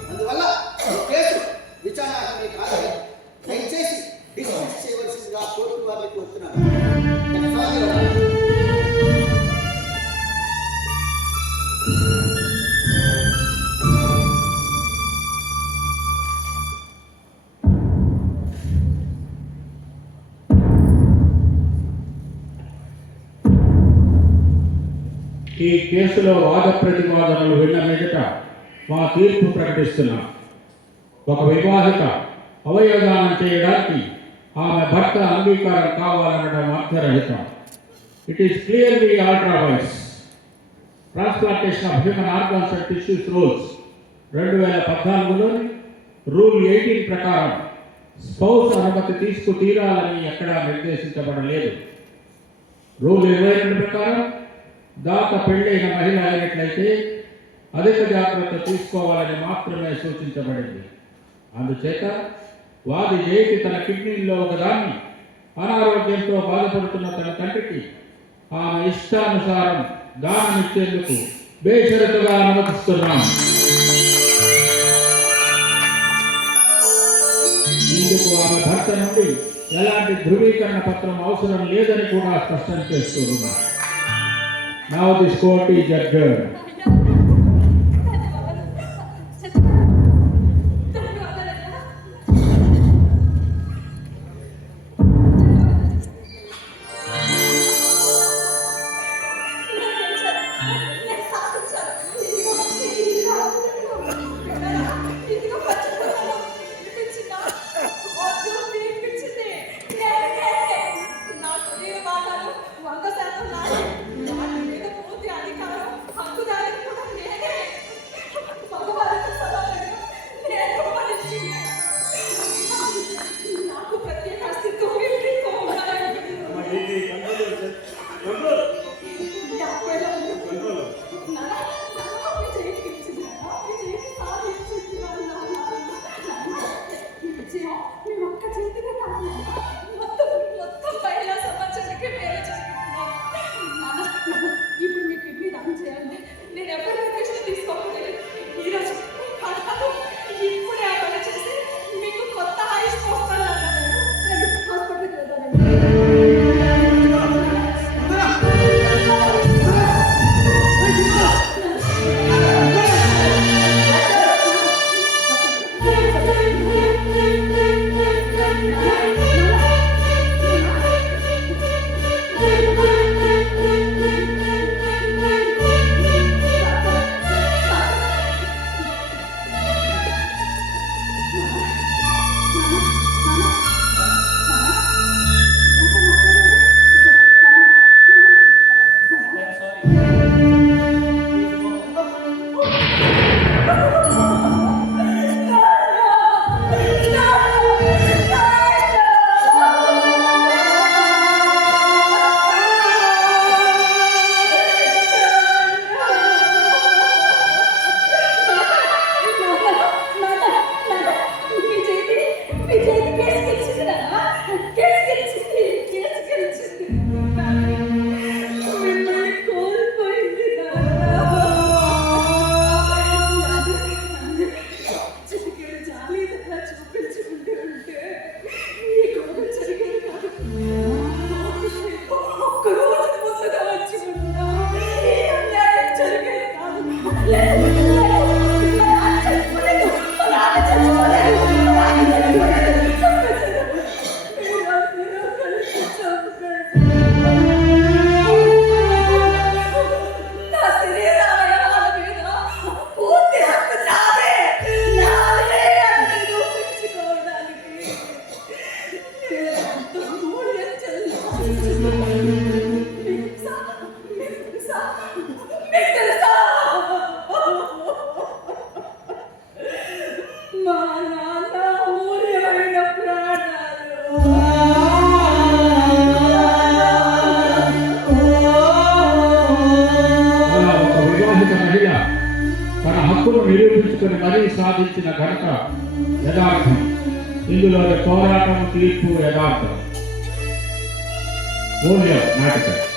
అందువల్ల ఈ కేసు విచారణకి కాదని దయచేసి డిస్మిస్ చేయవలసిందిగా కోర్టు వారిని కోరుతున్నాను. That's all, Your Honor. ఈ కేసులో వాద ప్రతివాదనలు విన్న మీదట మా తీర్పు ప్రకటిస్తున్నాం. ఒక వివాహిత అవయవదానం చేయడానికి ఆమె భర్త అంగీకారం కావాలనడం అర్థరహితం. It is clearly ultra vires. Transplantation of human organs and tissues rules 2014లోని రూల్ 18 ప్రకారం స్పౌస్ అనుమతి తీరాలని ఎక్కడా నిర్దేశించబడలేదు. రూల్ 22 ప్రకారం దాత పెళ్ళైన మహిళ అయినట్లయితే అధిక జాగ్రత్త తీసుకోవాలని మాత్రమే సూచించబడింది. అందుచేత వాది జయకి తన కిడ్నీల్లో ఒకదాన్ని అనారోగ్యంతో బాధపడుతున్న తన తండ్రికి ఆమె ఇష్టానుసారం దానమిచ్చేందుకు బేషరతుగా అనుమతిస్తున్నాం. ఇందుకు ఆమె భర్త నుండి ఎలాంటి ధృవీకరణ పత్రం అవసరం లేదని కూడా స్పష్టం చేస్తున్నారు. Now this court is adjourned. వంద శాతం నాది. వాటి మీద పూర్తి అధికారం, హక్కు తెచ్చుకొని మరీ సాధించిన ఘనత యథార్థం. ఇందులోని పోరాటం, తీర్పు యథార్థం. మూల్యం నాటకం.